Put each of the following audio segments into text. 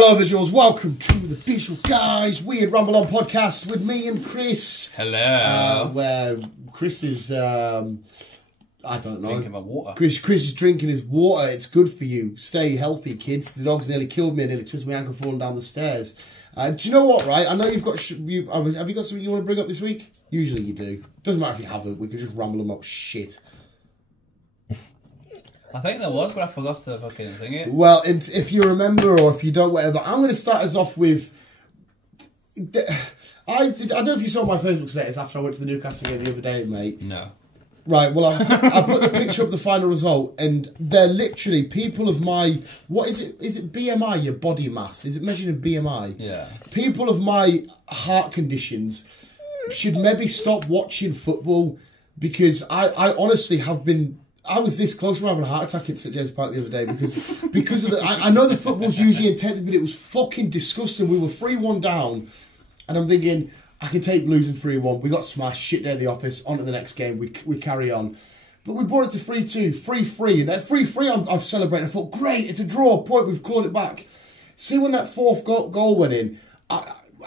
Hello visuals, welcome to the Visual Guys Weird Ramble On podcast with me and Chris. Hello. Where Chris is, I don't know. Drinking my water. Chris is drinking his water. It's good for you. Stay healthy, kids. The dog's nearly killed me and nearly twisted my ankle falling down the stairs. Do you know what, right? I know you've got, have you got something you want to bring up this week? Usually you do. Doesn't matter if you haven't, we can just ramble them up shit. I think there was, but I forgot to fucking sing it. Well, if you remember or if you don't, whatever, I'm going to start us off with... I don't know if you saw my Facebook status after I went to the Newcastle game the other day, mate. No. Right, well, I put the picture up the final result, and they're literally people of my... What is it? Is it BMI, your body mass? Is it measured in BMI? Yeah. People of my heart conditions should maybe stop watching football, because I honestly have been... I was this close from having a heart attack at St James Park the other day because of the... I know the football's usually intense, but it was fucking disgusting. We were 3-1 down, and I'm thinking, I can take losing 3-1. We got smashed, shit there in the office, on to the next game, we carry on. But we brought it to 3-2, 3-3, and at 3-3 I've celebrated. I thought, great, it's a draw, point, we've clawed it back. See, when that fourth goal went in,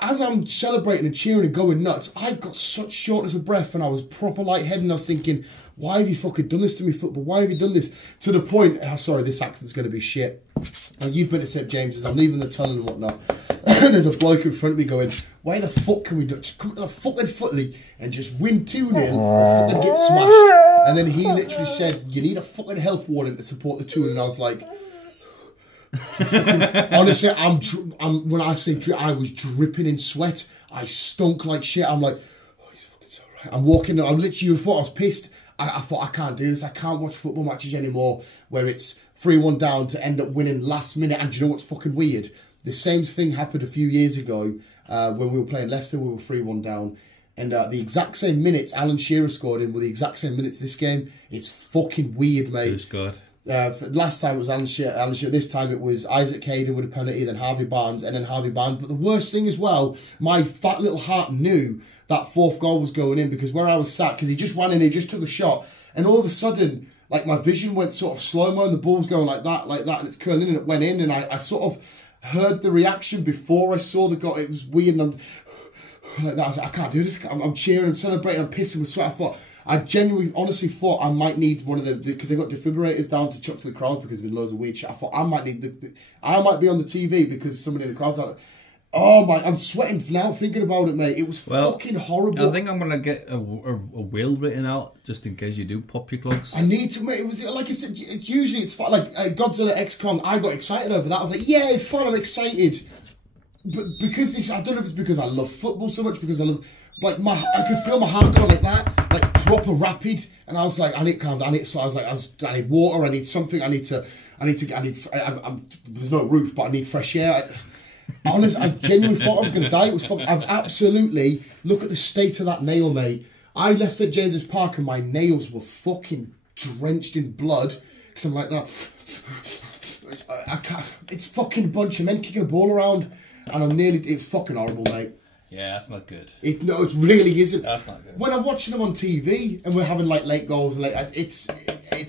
as I'm celebrating and cheering and going nuts, I got such shortness of breath and I was proper lightheaded and I was thinking, why have you fucking done this to me, football? Why have you done this? To the point, oh, sorry, this accent's going to be shit. And you've been to St James's, I'm leaving the tunnel and whatnot. And there's a bloke in front of me going, why the fuck can we just come to the fucking foot league and just win 2-0 or fucking get smashed? And then he literally said, you need a fucking health warning to support the 2, and I was like... Honestly, when I say I was dripping in sweat. I stunk like shit. I'm like, oh, he's fucking so right. I'm walking. I literally thought I was pissed. I thought, I can't do this. I can't watch football matches anymore where it's 3-1 down to end up winning last minute. And do you know what's fucking weird? The same thing happened a few years ago when we were playing Leicester. We were 3-1 down. And the exact same minutes Alan Shearer scored in were the exact same minutes this game. It's fucking weird, mate. It was good. Last time it was Alan Shearer. This time it was Isaac Hayden with a penalty, then Harvey Barnes, and then Harvey Barnes. But the worst thing as well, my fat little heart knew that fourth goal was going in, because where I was sat, because he just went in, he just took a shot, and all of a sudden, like, my vision went sort of slow-mo, and the ball was going like that, and it's curling in, and it went in, and I sort of heard the reaction before I saw the goal. It was weird, and I'm like that. I was like, I can't do this. I'm cheering, I'm celebrating, I'm pissing with sweat. I thought... I genuinely, honestly thought I might need one of the, because they got defibrillators down to chuck to the crowd because there's been loads of weird shit. I thought I might need I might be on the TV because somebody in the crowd's like, oh my, I'm sweating now thinking about it, mate. It was fucking horrible. I think I'm gonna get a will written out just in case you do pop your clogs. I need to, mate. It was like I said. Usually it's fun. Like Godzilla X-Con, I got excited over that. I was like, yeah, fun. I'm excited. But because this, I don't know if it's because I love football so much, because I love, like, I could feel my heart going like that, like proper rapid, and I was like, I need to calm down. So I was like, I need water, I need something, there's no roof, but I need fresh air. Honestly, I genuinely thought I was going to die. It was fucking, I've absolutely, look at the state of that nail, mate. I left St James's Park and my nails were fucking drenched in blood, because I'm like that. I can't, it's fucking a bunch of men kicking a ball around, and it's fucking horrible, mate. Yeah, that's not good. No, it really isn't. That's not good. When I'm watching them on TV and we're having like late goals and it's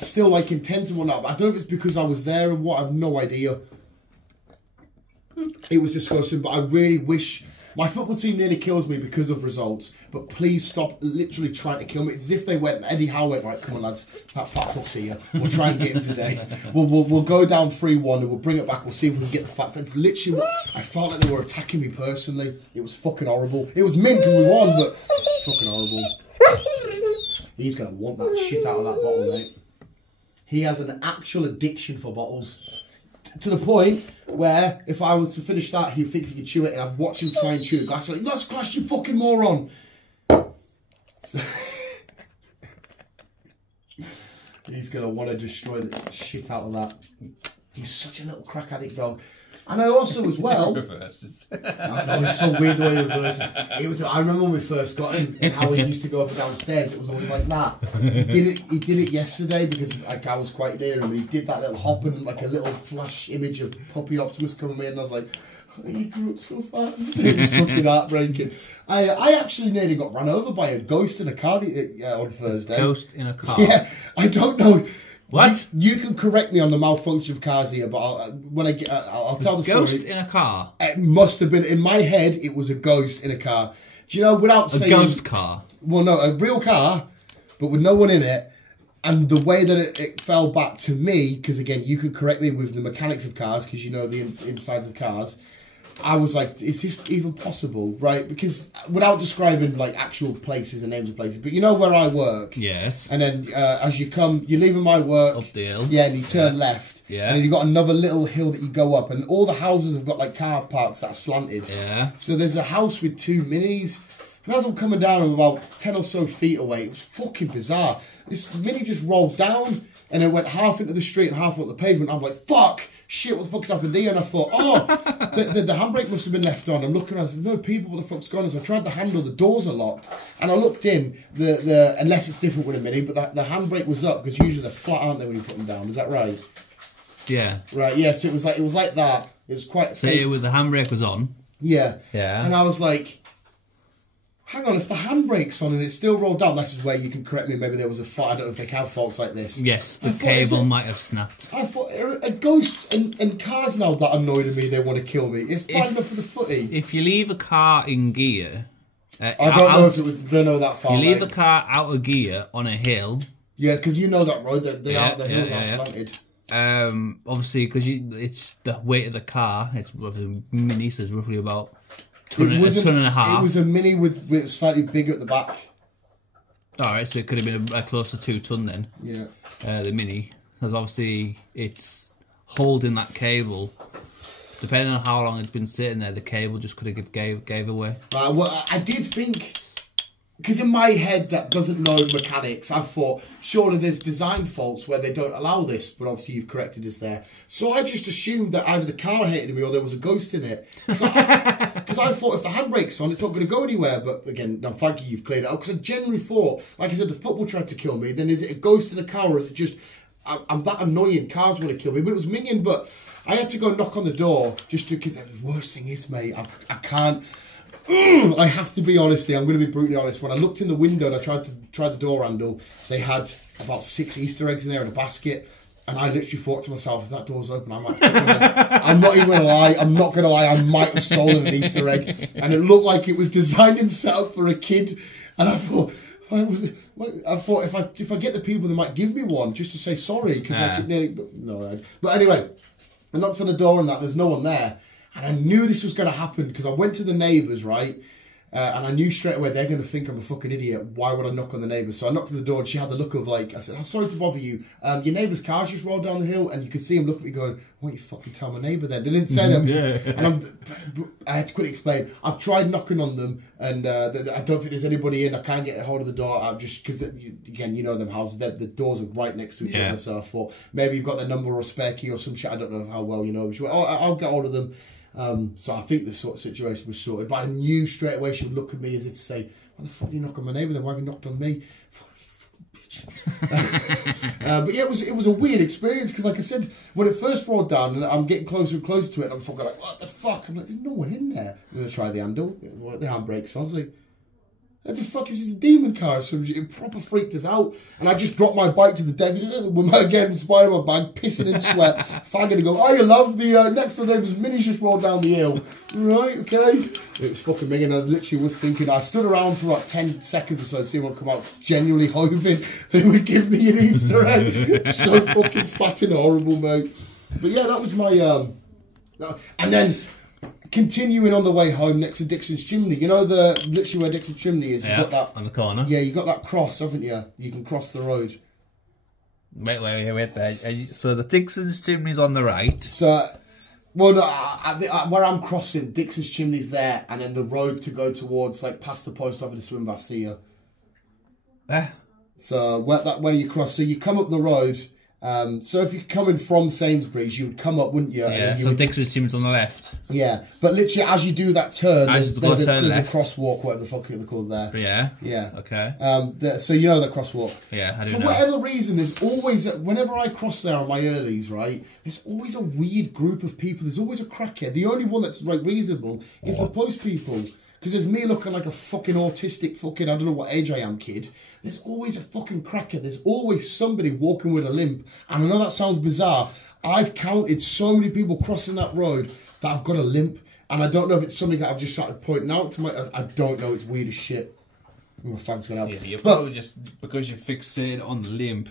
still like intense and whatnot. But I don't know if it's because I was there and what. I have no idea. It was disgusting, but I really wish. My football team nearly kills me because of results, but please stop literally trying to kill me. It's as if they went, Eddie Howe went, right, come on lads, that fat fuck's here. We'll try and get him today. We'll go down 3-1 and we'll bring it back. We'll see if we can get the fat. It's literally, I felt like they were attacking me personally. It was fucking horrible. It was mint because we won, but it's fucking horrible. He's going to want that shit out of that bottle, mate. He has an actual addiction for bottles. To the point where, if I was to finish that, he thinks he can chew it, and I've watched him try and chew the glass. I'm like, that's glass, you fucking moron! So, he's going to want to destroy the shit out of that. He's such a little crack addict dog. And I also, as well... Reverses. I know, it's so weird the way he reverses. I remember when we first got him, and how he used to go up and down the stairs. It was always like that. He did it yesterday, because like, I was quite near him, and he did that little hop, and like a little flash image of Puppy Optimus coming in, and I was like, oh, he grew up so fast. It was fucking heartbreaking. I actually nearly got run over by a ghost in a car on Thursday. Ghost in a car? Yeah, I don't know. What? You can correct me on the malfunction of cars here, but I'll tell the Ghost story. in a car. It must have been, in my head, it was a ghost in a car. Do you know, without saying... A ghost car? Well, no, a real car, but with no one in it. And the way that it fell back to me, because again, you can correct me with the mechanics of cars, because you know the insides of cars. I was like, is this even possible, right? Because without describing like actual places and names of places, but you know where I work. Yes. And then as you you're leaving my work. Up the hill. Yeah, and you turn left. Yeah. And then you've got another little hill that you go up, and all the houses have got like car parks that are slanted. Yeah. So there's a house with 2 minis. And as I'm coming down, I'm about 10 or so feet away. It was fucking bizarre. This mini just rolled down, and it went half into the street and half up the pavement. I'm like, fuck! Shit, what the fuck's happened here? And I thought, oh, the handbrake must have been left on. I'm looking, I said, no people, what the fuck's gone on? So I tried the handle, the doors are locked. And I looked in, unless it's different with a Mini, but the handbrake was up, because usually they're flat, aren't they, when you put them down? Is that right? Yeah. Right, yeah, so it was like that. It was quite... So the handbrake was on? Yeah. Yeah. And I was like... Hang on, if the handbrake's on and it still rolled down, this is where you can correct me. Maybe there was a fault. I don't know if they can have faults like this. Yes, the cable might have snapped. I thought ghosts and cars now that annoyed me. They want to kill me. It's bad enough for the footy. If you leave a car in gear, I don't know if it was. Don't know that far. You leave a car out of gear on a hill. Yeah, because you know that road. The hills are slanted. Obviously, because it's the weight of the car. It's Mini, so it's roughly about. A ton and a half. It was a Mini with slightly bigger at the back. Alright, so it could have been close to 2 ton then. Yeah. The Mini. Because obviously it's holding that cable. Depending on how long it's been sitting there, the cable just could have gave away. Well, I did think... Because in my head that doesn't know mechanics, I thought, surely there's design faults where they don't allow this, but obviously you've corrected us there. So I just assumed that either the car hated me or there was a ghost in it. Because I thought if the handbrake's on, it's not going to go anywhere. But again, I'm thank you, you've cleared it up. Because I genuinely thought, like I said, the football tried to kill me. Then is it a ghost in a car, or is it just, I'm that annoying, cars want to kill me. But it was minging, but I had to go knock on the door just because the worst thing is, mate, I can't... I have to be honest here, I'm going to be brutally honest. When I looked in the window and I tried to try the door handle, they had about 6 Easter eggs in there in a basket. And I literally thought to myself, if that door's open, I might have I'm not even going to lie, I might have stolen an Easter egg. And it looked like it was designed and set up for a kid. And I thought, if I get the people, they might give me one just to say sorry. Because I could nearly... But anyway, I knocked on the door and there's no one there. And I knew this was going to happen because I went to the neighbours, right? And I knew straight away they're going to think I'm a fucking idiot. Why would I knock on the neighbours? So I knocked on the door and she had the look of like, I said, I'm sorry to bother you. Your neighbour's car's just rolled down the hill, and you could see him look at me going, why don't you fucking tell my neighbour then? They didn't say that. Yeah. And I had to quickly explain. I've tried knocking on them, and I don't think there's anybody in. I can't get a hold of the door. I'm just because again, you know them houses. The doors are right next to each other. So I thought maybe you've got their number or a spare key or some shit. I don't know how well you know. She went, I'll get hold of them. So I think this sort of situation was sorted, but I knew straight away she would look at me as if to say, why the fuck do you knock on my neighbour then? Why have you knocked on me? But yeah, it was a weird experience because, like I said, when it first rolled down and I'm getting closer and closer to it, and I'm fucking like, what the fuck? I'm like, there's no one in there. I'm going to try the handle, the handbrakes on. I was like, what the fuck is this, a demon car? So it proper freaked us out. And I just dropped my bike to the deck. Again, Spider-Man bag, pissing in sweat. Fagging and go, oh, you love the next door neighbour's Mini's just rolled down the hill. Right, okay. It was fucking big, and I literally was thinking, I stood around for like 10 seconds or so to see anyone come out, genuinely hoping they would give me an Easter egg. So fucking fat and horrible, mate. But yeah, that was my... and then... Continuing on the way home next to Dixon's Chimney, you know literally where Dixon's Chimney is. Yeah, you've got that on the corner. Yeah, you got that cross, haven't you? You can cross the road. Wait there. So the Dixon's Chimney's on the right. So, well, no, where I'm crossing, Dixon's Chimney's there, and then the road to go towards, like, past the post office, the swim baths here. So where you cross, so you come up the road. So if you're coming from Sainsbury's, you would come up, wouldn't you? Yeah, so Dixon's Chimney's on the left. Yeah, but literally as you do that turn, there's a crosswalk, whatever the fuck they're called there. Yeah? Yeah. Okay. So you know the crosswalk? Yeah, I do know. For whatever reason, there's always, whenever I cross there on my earlies, right, there's always a weird group of people. There's always a crackhead. The only one that's like reasonable is the post people. Because there's me looking like a fucking autistic fucking, I don't know what age I am, kid. There's always a fucking cracker. There's always somebody walking with a limp. And I know that sounds bizarre. I've counted so many people crossing that road that have got a limp. And I don't know if it's something that I've just started pointing out to I don't know. It's weird as shit. My fans going out. Yeah, you're probably just, because you're fixated on the limp,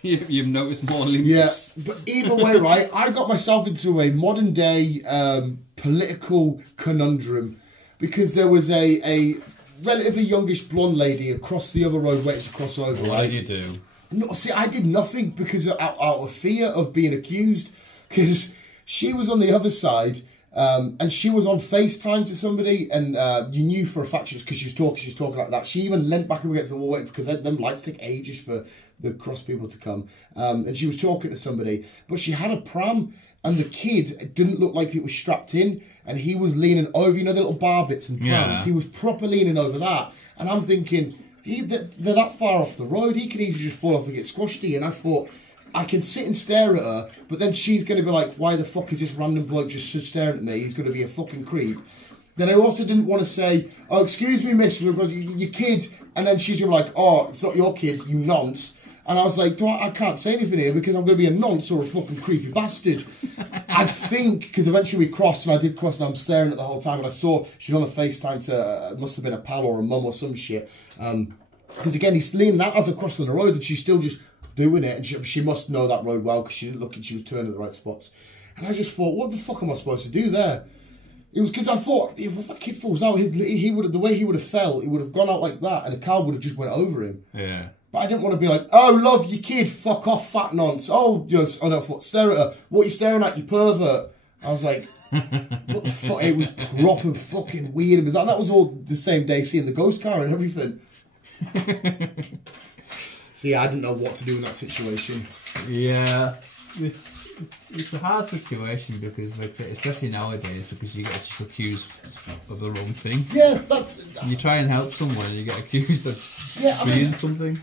you've noticed more limps. Yeah, but either way, right, I got myself into a modern day political conundrum because there was a relatively youngish blonde lady across the other road waiting to cross over. What did you do? No, see, I did nothing because out of fear of being accused, because she was on the other side. And she was on FaceTime to somebody, and you knew for a fact because she was talking like that. She even leant back up against the wall waiting because them lights take ages for the cross people to come. And she was talking to somebody, but she had a pram, and the kid didn't look like it was strapped in, and he was leaning over, you know, the little bar bits and prams. Yeah. He was proper leaning over that, and I'm thinking, they're that far off the road, he could easily just fall off and get squashed here. And I thought, I can sit and stare at her, but then she's going to be like, why the fuck is this random bloke just staring at me? He's going to be a fucking creep. Then I also didn't want to say, oh, excuse me, miss, your kid. And then she's going to be like, oh, it's not your kid, you nonce. And I was like, I can't say anything here because I'm going to be a nonce or a fucking creepy bastard. I think, because eventually we crossed, and I did cross, and I'm staring at the whole time, and I saw she's on the FaceTime to, must have been a pal or a mum or some shit. Because again, he's leaning at us across on the road, and she's still just doing it, and she must know that road well because she didn't look and she was turning at the right spots. And I just thought, what the fuck am I supposed to do there? It was because I thought, if that kid falls out, he would have, the way he would have fell, he would have gone out like that, and the car would have just went over him. Yeah. But I didn't want to be like, oh, love your kid, fuck off, fat nonce. Oh, you know, I don't thought, stare at her. What are you staring at, you pervert? I was like, what the fuck? It was proper fucking weird. And that was all the same day, seeing the ghost car and everything. So yeah, I didn't know what to do in that situation. Yeah, it's a hard situation because, like, especially nowadays, because you get just accused of the wrong thing. Yeah, you try and help someone and you get accused of being something.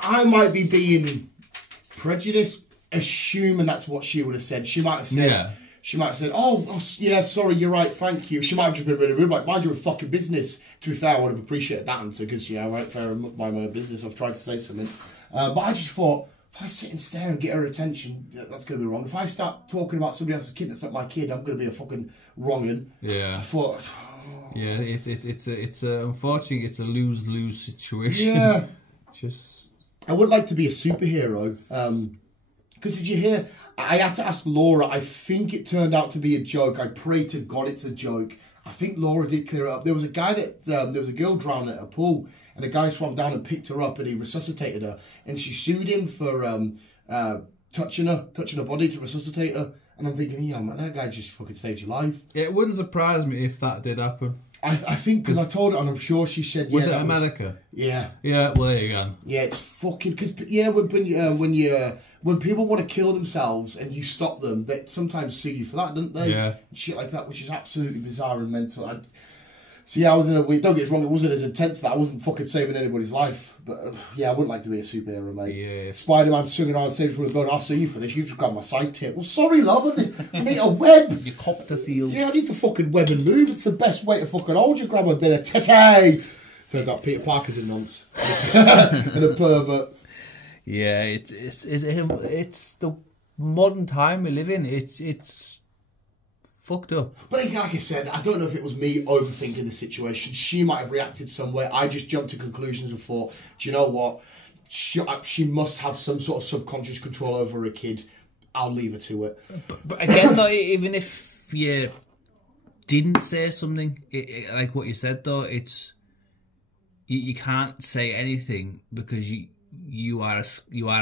I might be being prejudiced, assuming that's what she would have said. She might have said. Yeah. She might have said, oh, yeah, sorry, you're right, thank you. She might have just been really rude, like, mind your fucking business. To be fair, I would have appreciated that answer, because, yeah, I went fair and mind my own business. I've tried to say something. But I just thought, if I sit and stare and get her attention, that's going to be wrong. If I start talking about somebody else's kid that's not my kid, I'm going to be a fucking wrong'un. Yeah. I thought... Yeah, it's unfortunately, it's a lose-lose situation. Yeah. Just... I would like to be a superhero. Because did you hear... I had to ask Laura. I think it turned out to be a joke. I pray to God it's a joke. I think Laura did clear it up. There was a guy that... there was a girl drowned at a pool, and a guy swam down and picked her up, and he resuscitated her. And she sued him for touching her body to resuscitate her. And I'm thinking, yeah, man, that guy just fucking saved your life. It wouldn't surprise me if that did happen. I think, because I told her, and I'm sure she said, was it America? Yeah. Yeah, well, there you go. Yeah, it's fucking... Because, yeah, when people want to kill themselves and you stop them, they sometimes sue you for that, don't they? Yeah. Shit like that, which is absolutely bizarre and mental. So yeah, I was in a weird... Don't get us wrong, it wasn't as intense that I wasn't fucking saving anybody's life. But yeah, I wouldn't like to be a superhero, mate. Yeah. Spider-Man swinging around, saving from the boat. I'll sue you for this. You just grabbed my side tip. Well, sorry, love. I need a web. You copped the field. Yeah, I need to fucking web and move. It's the best way to fucking hold you. Grab a bit of tete. Turns out Peter Parker's a nonce and a pervert. Yeah, it's the modern time we live in. It's fucked up. But like I said, I don't know if it was me overthinking the situation. She might have reacted some way. I just jumped to conclusions and thought, do you know what? She must have some sort of subconscious control over her kid. I'll leave her to it. But again, though, even if you didn't say something, like what you said, though, it's you can't say anything because you are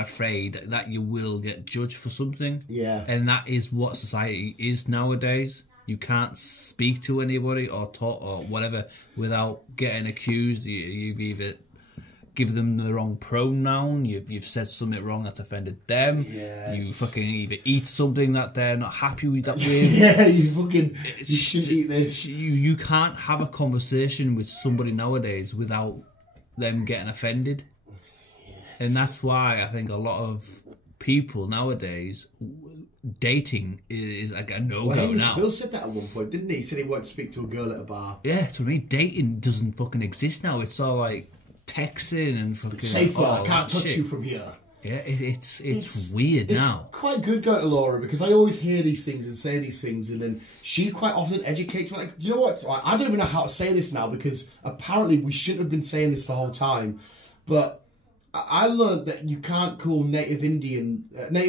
afraid that you will get judged for something. Yeah. And that is what society is nowadays. You can't speak to anybody or talk or whatever without getting accused. You've either give them the wrong pronoun, you've said something wrong that's offended them, you fucking either eat something that they're not happy with that with. Yeah, you shouldn't eat this. You can't have a conversation with somebody nowadays without them getting offended. And that's why I think a lot of people nowadays, dating is like a no-go Well, now. Bill said that at one point, didn't he? He said he wanted to speak to a girl at a bar. Yeah, that's what I mean. Dating doesn't fucking exist now. It's all like texting and fucking... Safer, I can't touch you from here. Yeah, it's weird now. It's quite good going to Laura, because I always hear these things and say these things, and then she quite often educates me. Like, you know what? I don't even know how to say this now, because apparently we shouldn't have been saying this the whole time. But I learned that you can't call Native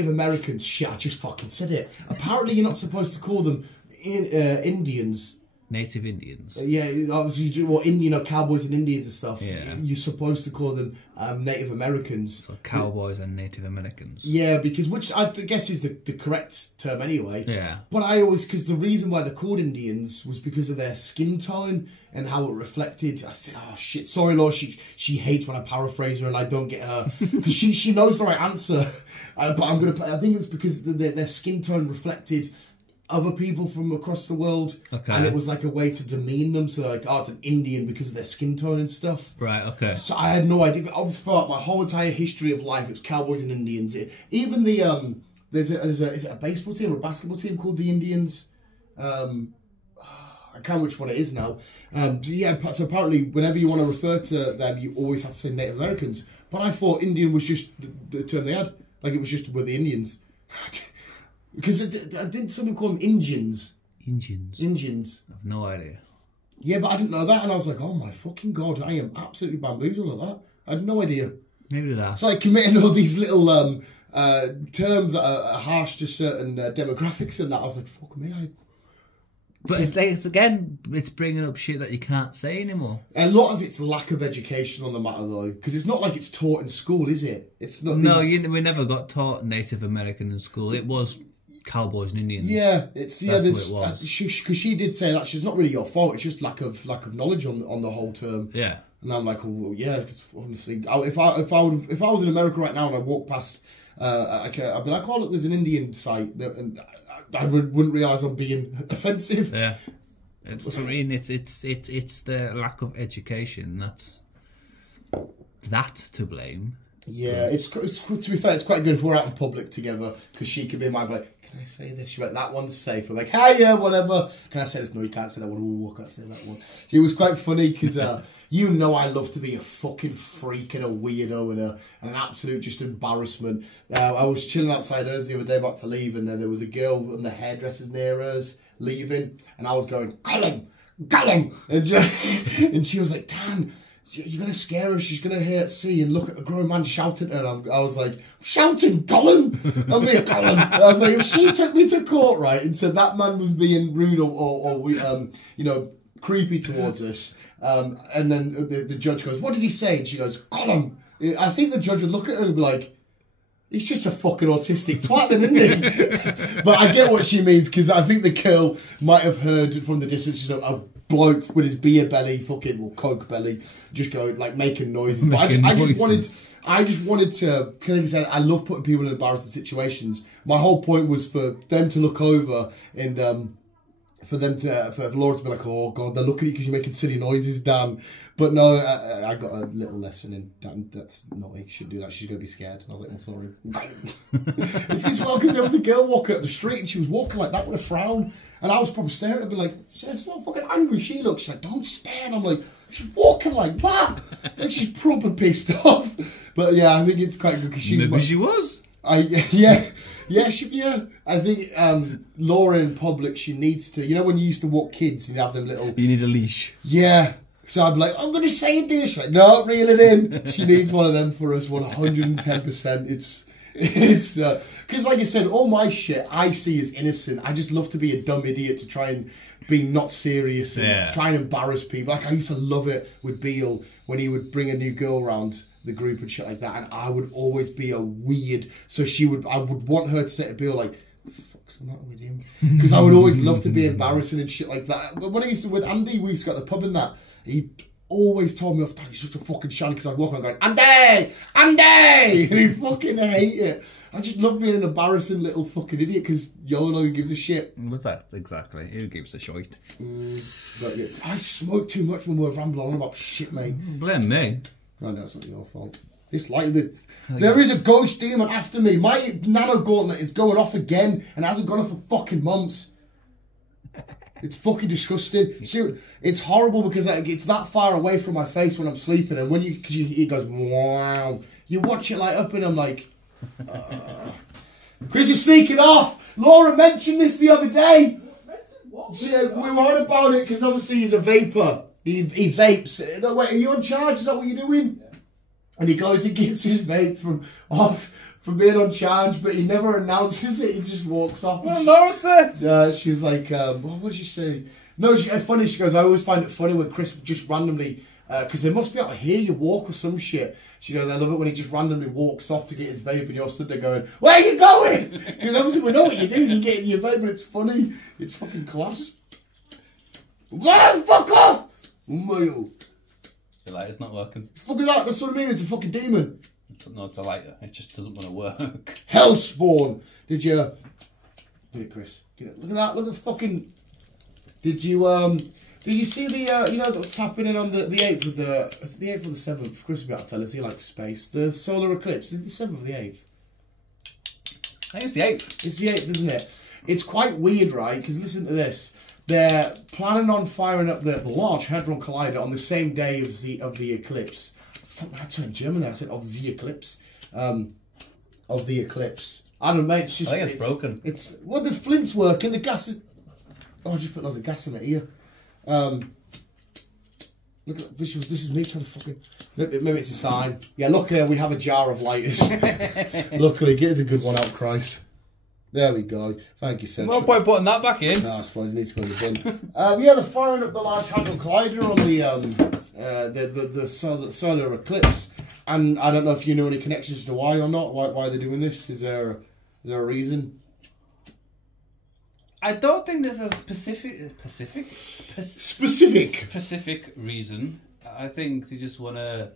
Americans, shit, I just fucking said it. Apparently you're not supposed to call them Indians. Native Indians. Yeah, obviously, cowboys and Indians and stuff. Yeah. You're supposed to call them Native Americans. So cowboys and Native Americans. Yeah, because which I guess is the correct term anyway. Yeah. But because the reason why they're called Indians was because of their skin tone and how it reflected. Oh shit! Sorry, Laura. She hates when I paraphrase her and I don't get her because she knows the right answer. But I'm gonna. I think it's because their skin tone reflected other people from across the world, and it was like a way to demean them. So they're like, oh, it's an Indian because of their skin tone and stuff. Right. Okay. So I had no idea. I was throughout my whole entire history of life, it was cowboys and Indians. Even the is it a baseball team or a basketball team called the Indians? I can't remember which one it is now. Yeah. So apparently, whenever you want to refer to them, you always have to say Native Americans. But I thought Indian was just the term they had. Like it was just with the Indians. Because didn't someone call them Indians? Indians. I've no idea. Yeah, but I didn't know that, and I was like, oh my fucking God, I am absolutely bamboozled at that. I had no idea. Maybe that. It's like committing all these little terms that are harsh to certain demographics and that. I was like, fuck me. But it's bringing up shit that you can't say anymore. A lot of it's lack of education on the matter, though, because it's not like it's taught in school, is it? It's not. No, we never got taught Native American in school. It was cowboys and Indians. Yeah, that's what it was. Because she did say that it's not really your fault. It's just lack of knowledge on the whole term. Yeah. And I'm like, oh, well, yeah. Honestly, if I was in America right now and I walked past, I'd be like, oh look, there's an Indian site, and I wouldn't realise I'm being offensive. Yeah. It's the lack of education. That's to blame. Yeah, it's to be fair, it's quite good if we're out in public together, because she could be in my like, can I say this? She's like, that one's safe. I'm like, hey, yeah, whatever. Can I say this? No, you can't say that one. Ooh, I can't say that one. It was quite funny because I love to be a fucking freak and a weirdo and an absolute just embarrassment. I was chilling outside hers the other day about to leave, and then there was a girl and the hairdressers near hers leaving, and I was going, Colin, and she was like, Dan, you're going to scare her. She's going to see and look at a grown man shouting at her. I was like, shouting, Colin? I'm being Colin. I was like, if she took me to court, right, and said that man was being rude or creepy towards us, and then the judge goes, what did he say? And she goes, Colin. I think the judge would look at her and be like, he's just a fucking autistic twat then, isn't he? But I get what she means, because I think the girl might have heard from the distance, a bloke with his beer belly, coke belly, just go like making noises. But I just wanted to, because like I said, I love putting people in embarrassing situations. My whole point was for them to look over and for Laura to be like, oh God, they're looking at you because you're making silly noises, Dan. But no, I got a little lesson in, Dan, that's naughty, you shouldn't do that, she's going to be scared. And I was like, I'm sorry. It's well, because there was a girl walking up the street and she was walking like that with a frown. And I was probably staring at her and be like, she's so fucking angry she looks. She's like, don't stare. And I'm like, she's walking like that. Like she's proper pissed off. But yeah, I think it's quite good because she's... Maybe she was. Yeah, I think Laura in public, she needs to, when you used to walk kids and you have them little... You need a leash. Yeah. So I'd be like, I'm going to say a dish. Like, no, reel it in. She needs one of them for us, 110%. It's because like I said, all my shit I see as innocent. I just love to be a dumb idiot to try and be not serious and try and embarrass people. Like I used to love it with Beale when he would bring a new girl around the group and shit like that, and I would always be a weird. So I would want her to say to Beale like, "The fuck's the matter with him?" Because I would always love to be embarrassing and shit like that. But when I used to with Andy, we used to go to the pub and that. He always told me off, "Dad, you're such a fucking shanty," because I'd walk around going, Andy! And he'd fucking hate it. I just love being an embarrassing little fucking idiot because YOLO gives a shit. What's that exactly? Who gives a shite? But yeah, I smoke too much when we're rambling on about shit, mate. Blame me. No, it's not your fault. It's like There is a ghost demon after me. My nano gauntlet is going off again and it hasn't gone off for fucking months. It's fucking disgusting. See, it's horrible because like, it's that far away from my face when I'm sleeping, and when it goes wow. You watch it light up, and I'm like, Chris is sneaking off. Laura mentioned this the other day. We were on about it because obviously he's a vapor. He vapes. No, wait, are you on charge? Is that what you're doing? Yeah. And he goes and gets his vape from being on charge, but he never announces it. He just walks off. Well, Laura said. She was like, what did she say? No, funny. She goes, I always find it funny when Chris just randomly, because they must be able to hear you walk or some shit. She goes, I love it when he just randomly walks off to get his vape and you're stood there going, where are you going? Because obviously we know what you're doing. You're getting your vape, but it's funny. It's fucking class. Fuck off! The lighter's not working. Fuck that, that's what I mean. It's a fucking demon. No, it's a lighter. It just doesn't want to work. Hellspawn. Did you... Get it, Chris. Get it. Look at that. Look at the fucking... Did you see the, you know, what's happening on the 8th of the... Is it the 8th or the 7th? Chris will be able to tell us. He likes space. The solar eclipse. Is it the 7th or the 8th? I think it's the 8th. It's the 8th, isn't it? It's quite weird, right? Because listen to this. They're planning on firing up the Large Hadron Collider on the same day of the eclipse. Fuck, I turned German there. I said of the eclipse. Of the eclipse. I don't know, mate. It's just, I think it's broken. It's well, the flint's working. The gas is... Oh, I just put loads of gas in my ear. Look at the visuals. This is me trying to fucking... Maybe it's a sign. Yeah, luckily we have a jar of lighters. Luckily, get us a good one out, Christ. There we go. Thank you, sir. No point putting that back in. No, I suppose it needs to go in the bin. Yeah, they're firing up the Large Hadron Collider on the solar eclipse. And I don't know if you know any connections to why or not. Why they're doing this? Is there a reason? I don't think there's a specific reason. I think they just want to,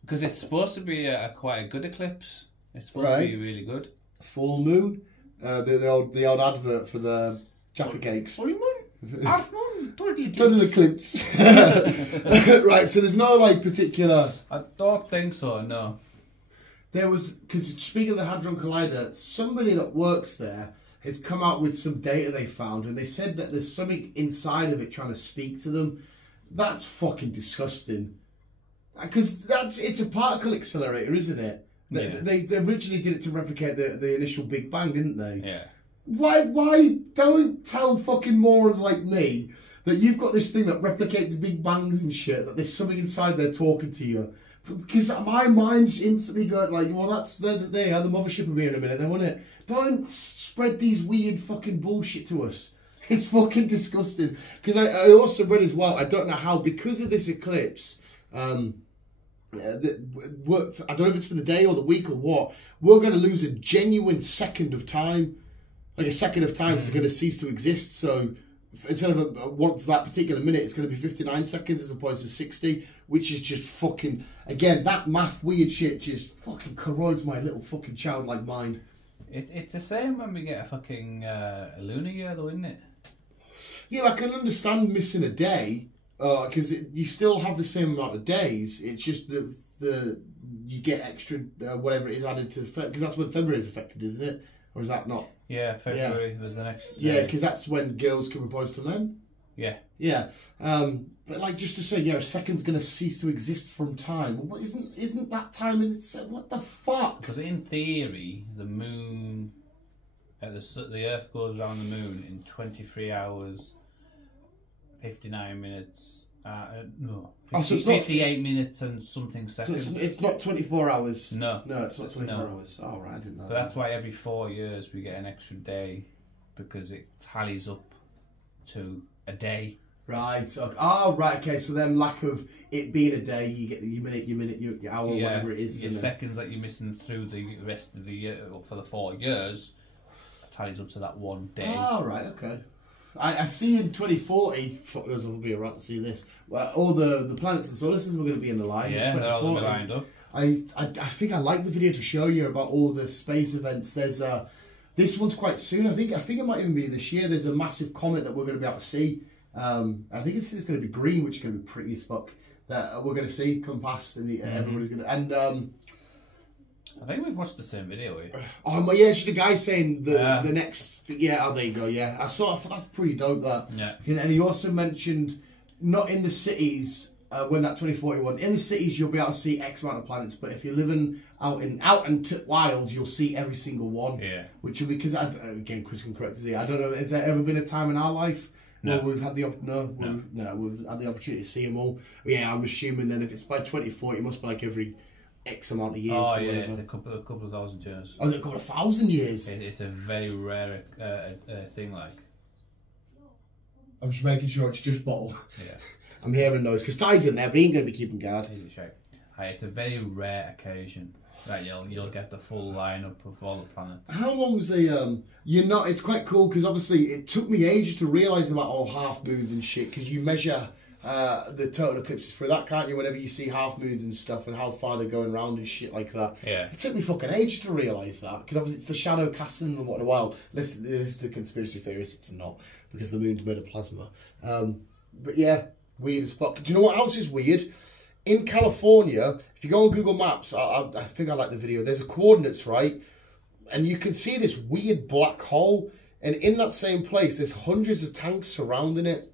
because it's supposed to be quite a good eclipse. It's supposed to be really good. Full moon. The old advert for the Jaffa cakes. Full moon. Half moon. Total eclipse. Right. So there's no like particular. I don't think so. No. There was, because speaking of the Hadron Collider, somebody that works there has come out with some data they found, and they said that there's something inside of it trying to speak to them. That's fucking disgusting. Because it's a particle accelerator, isn't it? They originally did it to replicate the initial Big Bang, didn't they? Yeah. Why don't tell fucking morons like me that you've got this thing that replicates Big Bangs and shit, that there's something inside there talking to you. Because my mind's instantly going like, well, that's the mothership will be in a minute, then, won't it? Don't spread these weird fucking bullshit to us. It's fucking disgusting. Because I also read as well, I don't know how, because of this eclipse, I don't know if it's for the day or the week or what, we're going to lose a genuine second of time. Like a second of time is going to cease to exist. So instead of one for that particular minute, it's going to be 59 seconds as opposed to 60, which is just fucking, again, that math weird shit just fucking corrodes my little fucking childlike mind. It's the same when we get a fucking a lunar year though, isn't it? Yeah, I can understand missing a day, because you still have the same amount of days. It's just the you get extra whatever it is added to, because that's when February is affected, isn't it? Or is that not? Yeah, February was the next day. Yeah, because that's when girls can propose to men. Yeah. Yeah. But like, just to say, yeah, a second's going to cease to exist from time. Well, isn't that time in itself? What the fuck? Because in theory, the moon, the Earth goes around the moon in 23 hours, 59 minutes. No, 58 minutes and something seconds. So it's not 24 hours. No, it's not 24 hours. Oh, right, I didn't know. But that's why every 4 years we get an extra day, because it tallies up to a day. Right. Okay. Oh, right. Okay. So then, lack of it being a day, you get your minute, your hour, whatever it is. Your seconds that you're missing through the rest of the year, or for the 4 years, tallies up to that one day. Oh, right. Okay. I see in 2040. Fuck knows, I'll be around to see this. Well, all the planets and solar systems are going to be in the line. Yeah, they're all lined up. I think I like the video to show you about all the space events. There's this one's quite soon. I think it might even be this year. There's a massive comet that we're going to be able to see. I think it's going to be green, which is going to be pretty as fuck. That we're going to see come past, and everybody's going to. And I think we've watched the same video. Oh my, yeah, the guy saying the next. Yeah, oh, there you go. Yeah, I thought that's pretty dope. That. Yeah. And he also mentioned not in the cities. When that 2041 in the cities, you'll be able to see X amount of planets, but if you're living out and wild, you'll see every single one. Yeah. Which will be because again, Chris can correct us here. I don't know. Has there ever been a time in our life where we've had the we've had the opportunity to see them all? Yeah, I'm assuming then if it's by 2040, it must be like every X amount of years. Oh yeah, it's a couple of thousand years. Oh, a couple of thousand years. It's a very rare thing. Like. I'm just making sure it's just bottle. Yeah. I'm hearing those because Ty's in there, but he ain't going to be keeping guard. It's a very rare occasion that you'll get the full lineup of all the planets. How long's the it's quite cool because obviously it took me ages to realise about all half moons and shit because you measure the total eclipses for that, can't you? Whenever you see half moons and stuff and how far they're going round and shit like that. Yeah. It took me fucking ages to realise that because obviously it's the shadow casting and whatnot. Well, this is the conspiracy theorists. It's not because the moon's made of plasma. But yeah. Weird as fuck. Do you know what else is weird? In California, if you go on Google Maps, I think I like the video, there's a coordinates, right? And you can see this weird black hole. And in that same place, there's hundreds of tanks surrounding it.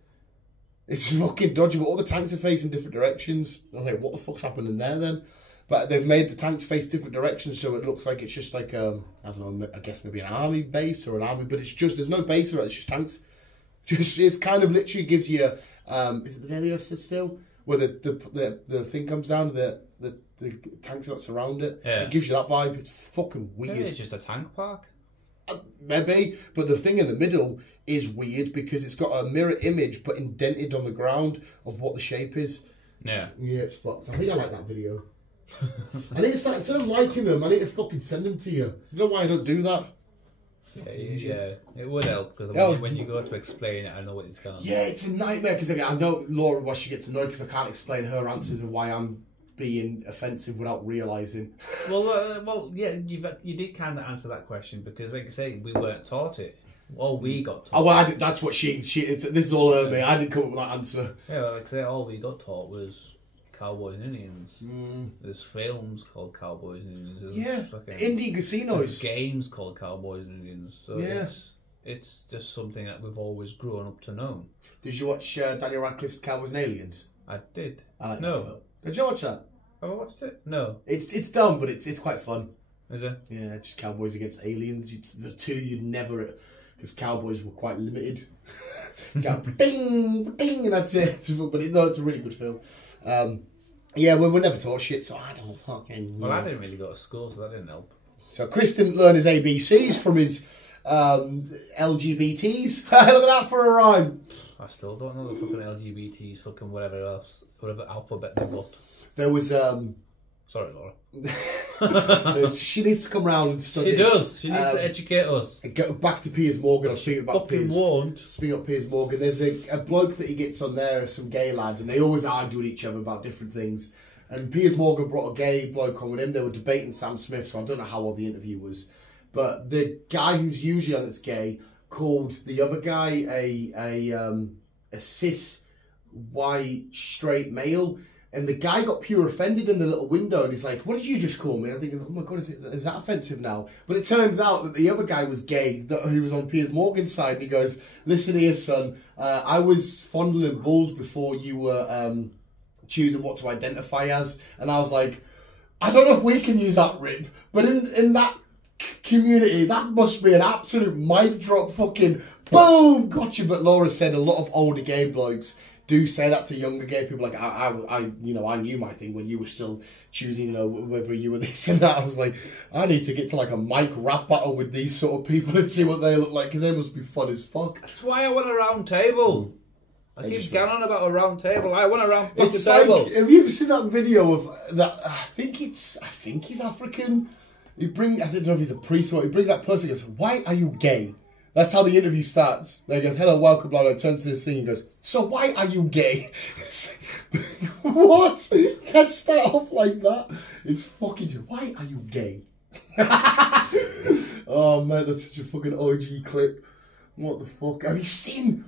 It's fucking dodgy, but all the tanks are facing different directions. I was like, what the fuck's happening there then? But they've made the tanks face different directions, so it looks like it's just like, I don't know, I guess maybe an army base or an army, but it's just, there's no base around, it's just tanks. It's kind of literally gives you, is it the day the Earth sits still? Where the thing comes down, the tanks that surround it. Yeah. It gives you that vibe. It's fucking weird. Maybe it's just a tank park. Maybe, but the thing in the middle is weird because it's got a mirror image but indented on the ground of what the shape is. Yeah. Yeah, it's fucked. I think I like that video. I need to start, instead of liking them, I need to fucking send them to you. You know why I don't do that? Yeah, it would help because when you go to explain it, I know what it's going. Yeah, it's a nightmare because I know Laura, why she gets annoyed because I can't explain her answers of why I'm being offensive without realising. Well, yeah, you did kind of answer that question because, like I say, we weren't taught it. All we got taught. Oh, well, that's what this is all her, me. I didn't come up with that answer. Yeah, well, like I say, all we got taught was Cowboys and Indians. There's films called Cowboys and Indians. There's Indian casinos. There's games called Cowboys and Indians. So it's just something that we've always grown up to know. Did you watch Daniel Radcliffe's Cowboys and Aliens? I did. No. Did you watch that? Have I watched it? No. It's dumb, but it's quite fun. Is it? Yeah, just Cowboys against aliens. The two you'd never, because Cowboys were quite limited. Go bing, bing, and that's it. But it's a really good film. Yeah, we're never taught shit, so I don't fucking know. Well, I didn't really go to school, so that didn't help. So Chris didn't learn his ABCs from his LGBTs. Look at that for a rhyme. I still don't know the fucking LGBTs, fucking whatever else, whatever alphabet they got. There was Sorry, Laura. she needs to come round and study. She does. She needs to educate us. Go back to Piers Morgan. I was speaking about Speaking of Piers Morgan, there's a bloke that he gets on there, some gay lad, and they always argue with each other about different things. And Piers Morgan brought a gay bloke on with him. They were debating Sam Smith, so I don't know how old the interview was. But the guy who's usually on that's gay called the other guy a cis white straight male. And the guy got pure offended in the little window, and he's like, "What did you just call me?" And I'm thinking, "Oh my god, is that offensive now?" But it turns out that the other guy was gay, who was on Piers Morgan's side. And he goes, "Listen here, son. I was fondling balls before you were choosing what to identify as." And I was like, "I don't know if we can use that rip, but in that community, that must be an absolute mic drop. Fucking boom, gotcha." But Laura said a lot of older gay blokes do say that to younger gay people. Like I knew my thing when you were still choosing, whether you were this and that. I was like, I need to get to like a mic rap battle with these sort of people and see what they look like, because they must be fun as fuck. That's why I want a round table. I keep going on about a round table. I want a round fucking table. Have you ever seen that video of that? I think he's African. I don't know if he's a priest or what. He brings that person and goes, "Why are you gay?" That's how the interview starts. They go, "Hello, welcome, blah, blah." Turns to this thing and goes, "So why are you gay?" What? You can't start off like that. It's fucking, why are you gay? Oh man, that's such a fucking OG clip. What the fuck? Have you seen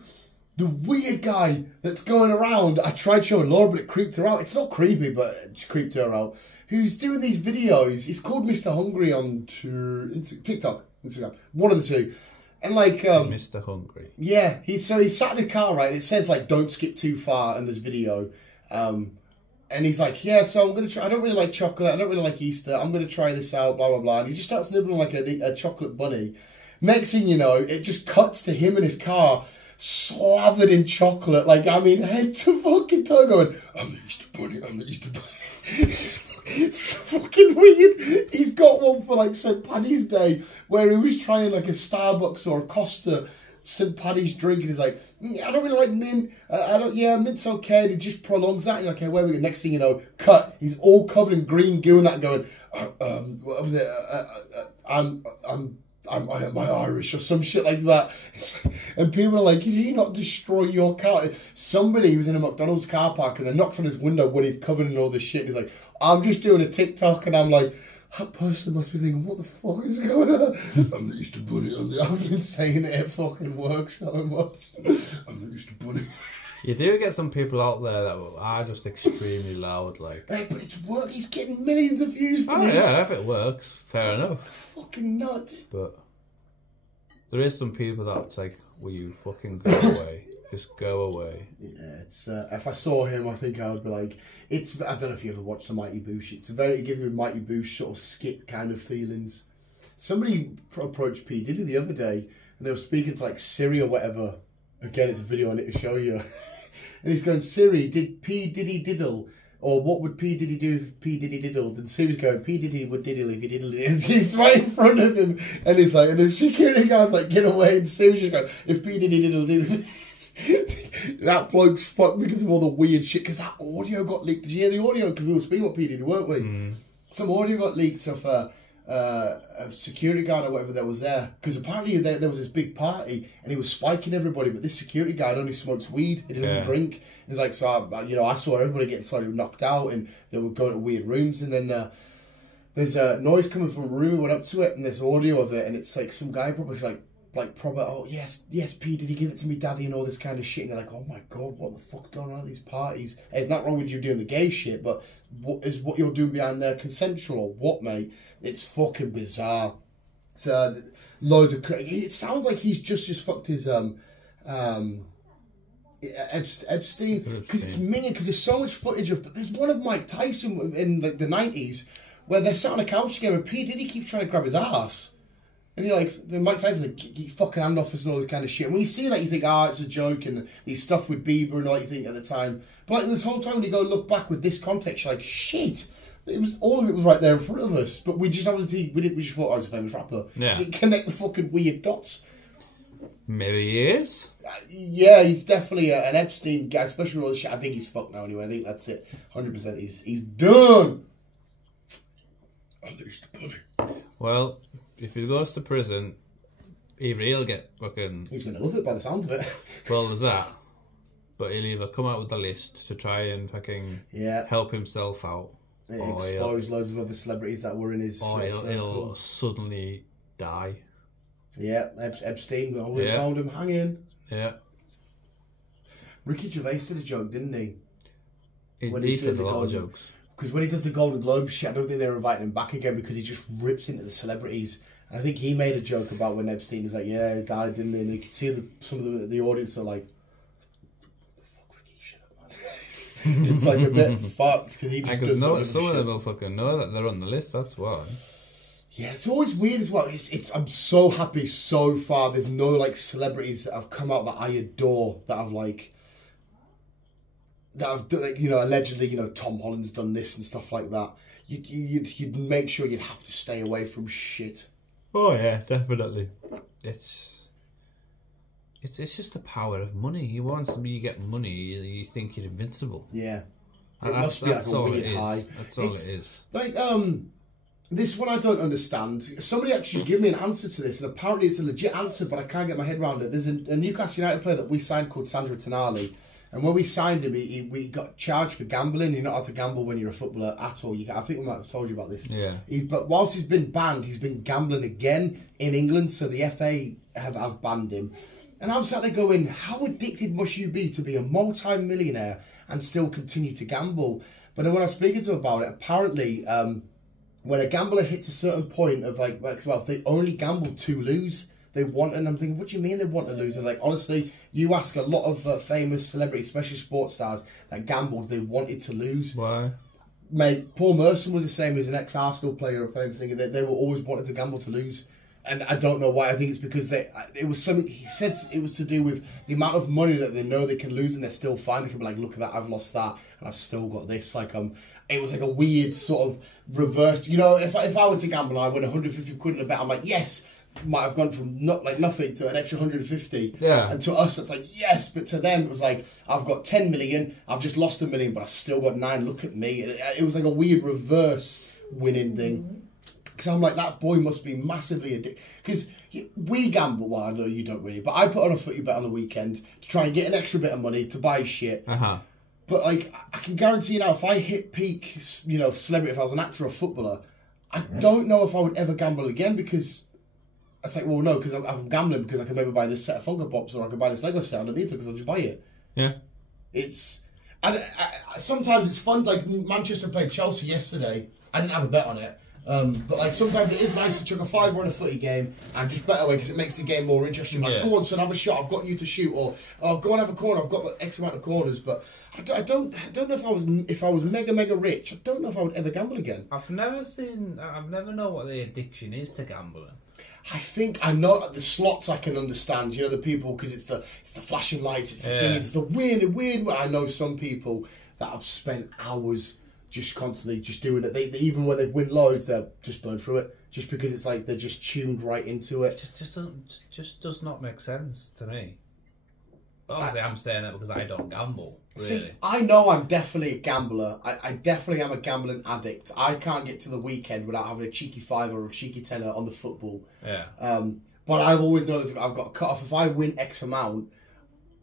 the weird guy that's going around. I tried showing Laura, but it creeped her out. It's not creepy, but it creeped her out. Who's doing these videos? He's called Mr. Hungry on TikTok, Instagram, one of the two. And like Mr. Hungry. Yeah, he's sat in the car, right? And it says like don't skip too far in this video. And he's like, yeah, so I'm gonna try. I don't really like chocolate. I don't really like Easter. I'm gonna try this out. Blah blah blah. And he just starts nibbling like a chocolate bunny. Next thing you know, it just cuts to him in his car, slathered in chocolate. Like I mean, head to fucking toe, going, I'm the Easter bunny. I'm the Easter bunny. It's fucking weird. He's got one for like St. Paddy's Day where he was trying like a Starbucks or a Costa St. Paddy's drink, and he's like, I don't really like mint. Mint's okay. And he just prolongs that. And you're like, okay, where we go? Next thing you know, cut. He's all covered in green goo and that, going, what was it? I'm Irish or some shit like that. And people are like, did you not destroy your car? Somebody was in a McDonald's car park and they knocked on his window when he's covered in all this shit. And he's like, I'm just doing a TikTok, and I'm like, that person must be thinking, what the fuck is going on? I'm the Easter Bunny. I've been saying it fucking works so much. I'm the Easter Bunny. You do get some people out there that are just extremely loud, like. Hey, but it's work. He's getting millions of views for this. Yeah, if it works, fair enough. Fucking nuts. But there is some people that's like, will you fucking go away? Just go away. Yeah, it's if I saw him, I think I would be like, it's. I don't know if you ever watched the Mighty Boosh. It gives me Mighty Boosh sort of skit kind of feelings. Somebody approached P Diddy the other day, and they were speaking to like Siri or whatever. Again, it's a video I need to show you. And he's going, Siri, did P Diddy diddle? Or what would P Diddy do if P Diddy diddled? And Siri's going, P Diddy would diddle if he diddled. And he's right in front of him, and he's like, and the security guard's like, get away. And Siri's just going, if P Diddy diddled. That bloke's fucked because of all the weird shit. Because that audio got leaked. Did you hear the audio? Because we were speaking about P Diddy, weren't we? Mm. Some audio got leaked of a security guard or whatever that was there. Because apparently there was this big party and he was spiking everybody. But this security guard only smokes weed. He doesn't drink. And he's like, so I saw everybody getting slightly knocked out and they were going to weird rooms. And then there's a noise coming from a room. We went up to it and there's audio of it. And it's like some guy probably like proper, oh yes P, did he give it to me daddy, and all this kind of shit. And you're like, oh my god, what the fuck's going on at these parties? Hey, it's not wrong with you doing the gay shit, but what you're doing behind there consensual or what, mate? It's fucking bizarre. So loads of, it sounds like he's just fucked his Epstein, because it's minging, because there's so much footage of, but there's one of Mike Tyson in like the 90s where they're sat on a couch together and P Diddy keeps trying to grab his ass. And you're like, then Mike Tyson's like, get your fucking hand off us and all this kind of shit. And when you see that, you think, it's a joke, and these stuff with Bieber and all you think at the time. But like this whole time, when you go look back with this context, you're like, shit, all of it was right there in front of us. But we just obviously, we just thought, he's a famous rapper. Yeah. We didn't connect the fucking weird dots. Maybe he is. Yeah, he's definitely an Epstein guy, especially with all the shit. I think he's fucked now anyway. I think that's it. 100%. He's done. Unleash the bully. Well, if he goes to prison, either he'll get fucking... He's going to love it by the sounds of it. Well, there's that. But he'll either come out with a list to try and fucking help himself out. Or expose loads of other celebrities that were in his... Or he'll suddenly die. Yeah, Epstein, we found him hanging. Yeah. Ricky Gervais did a joke, didn't he? He says a lot of jokes. Because when he does the Golden Globe shit, I don't think they're inviting him back again because he just rips into the celebrities. And I think he made a joke about when Epstein is like, yeah, he died, didn't he? And you can see some of the audience are like, what the fuck, Ricky, shut up, man. It's like a bit fucked because he just does some of them will fucking know that they're on the list, that's why. Yeah, it's always weird as well. I'm so happy so far there's no like celebrities that have come out that I adore that have like... that have done, like, allegedly, Tom Holland's done this and stuff like that. You'd make sure you'd have to stay away from shit. Oh yeah, definitely. It's just the power of money. You want to get money, you think you're invincible. Yeah, it must be like a weird high. That's all it is. Like this one I don't understand. Somebody actually gave me an answer to this, and apparently it's a legit answer, but I can't get my head around it. There's a Newcastle United player that we signed called Sandro Tonali. And when we signed him, we got charged for gambling. You're not allowed to gamble when you're a footballer at all. I think we might have told you about this. Yeah. But whilst he's been banned, he's been gambling again in England. So the FA have banned him. And I'm sat there going, how addicted must you be to be a multi-millionaire and still continue to gamble? But then when I was speaking to him about it, apparently when a gambler hits a certain point of like wealth, they only gamble to lose. They want, and I'm thinking, what do you mean they want to lose? And like, honestly, you ask a lot of famous celebrities, especially sports stars, that gambled, they wanted to lose. Why? Mate, Paul Merson was the same as an ex-Arsenal player, a famous thing. They were always wanting to gamble to lose. And I don't know why. I think it's because it was something, he said it was to do with the amount of money that they know they can lose and they're still fine. They can be like, look at that, I've lost that and I've still got this. Like, it was like a weird sort of reverse. You know, if I went to gamble and I won 150 quid in a bet, I'm like, yes, might have gone from nothing to an extra 150. Yeah. And to us, it's like, yes. But to them, it was like, I've got 10 million, I've just lost $1 million, but I still got 9. Look at me. It was like a weird reverse winning thing. Because I'm like, that boy must be massively addicted. Because we gamble, well, I know you don't really, but I put on a footy bet on the weekend to try and get an extra bit of money to buy shit. But like, I can guarantee you now, if I hit peak, you know, celebrity, if I was an actor or footballer, I don't know if I would ever gamble again, because it's like, well, no, because I'm gambling because I can maybe buy this set of Funko Pops or I can buy this Lego set. I don't need to because I'll just buy it. Yeah. It's, and sometimes it's fun. Like Manchester played Chelsea yesterday. I didn't have a bet on it. But like sometimes it is nice to chuck a £5 on a footy game and just bet away because it makes the game more interesting. Like, go on, son, have a shot. I've got you to shoot, or go on, have a corner. I've got X amount of corners. But I don't know if I was mega rich. I don't know if I would ever gamble again. I've never known what the addiction is to gambling. I think I know the slots. I can understand. You know, the people, because it's the flashing lights. It's the thing. It's the weird. I know some people that have spent hours just constantly just doing it. They even when they win loads, they'll just burn through it just because it's like they're just tuned right into it. Just does not make sense to me. Obviously, I'm saying that because I don't gamble. Really. See, I know I'm definitely a gambler. I definitely am a gambling addict. I can't get to the weekend without having a cheeky £5 or a cheeky £10 on the football. Yeah. But I've always known that I've got a cut off. If I win X amount,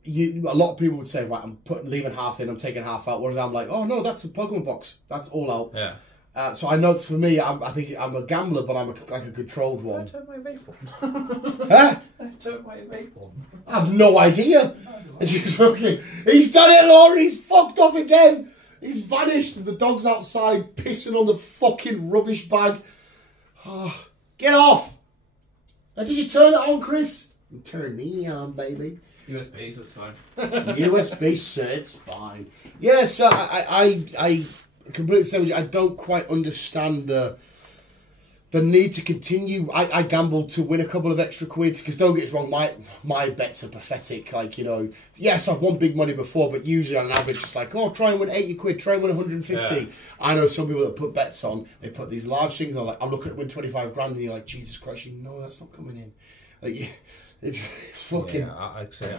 a lot of people would say, right, I'm leaving half in, I'm taking half out. Whereas I'm like, oh no, that's a Pokemon box. That's all out. Yeah. So I know for me, I think I'm a gambler, but I'm like a controlled one. I turned my vape on. Huh? I turned my vape on. I have no idea. He's done it, Laurie. He's fucked off again. He's vanished. And the dog's outside pissing on the fucking rubbish bag. Oh, get off. Did you turn it on, Chris? You turn me on, baby. USB, so it's fine. USB, so it's fine. Yeah, so I completely say with you. I don't quite understand the need to continue. I gambled to win a couple of extra quid, because don't get us wrong, my bets are pathetic. Like, you know, yes, I've won big money before, but usually on average it's like, oh, try and win 80 quid, try and win 150. Yeah. I know some people that put bets on, they put these large things on, like, I'm looking to win 25 grand, and you're like, Jesus Christ, you know that's not coming in. Like, it's fucking... Yeah, I'd say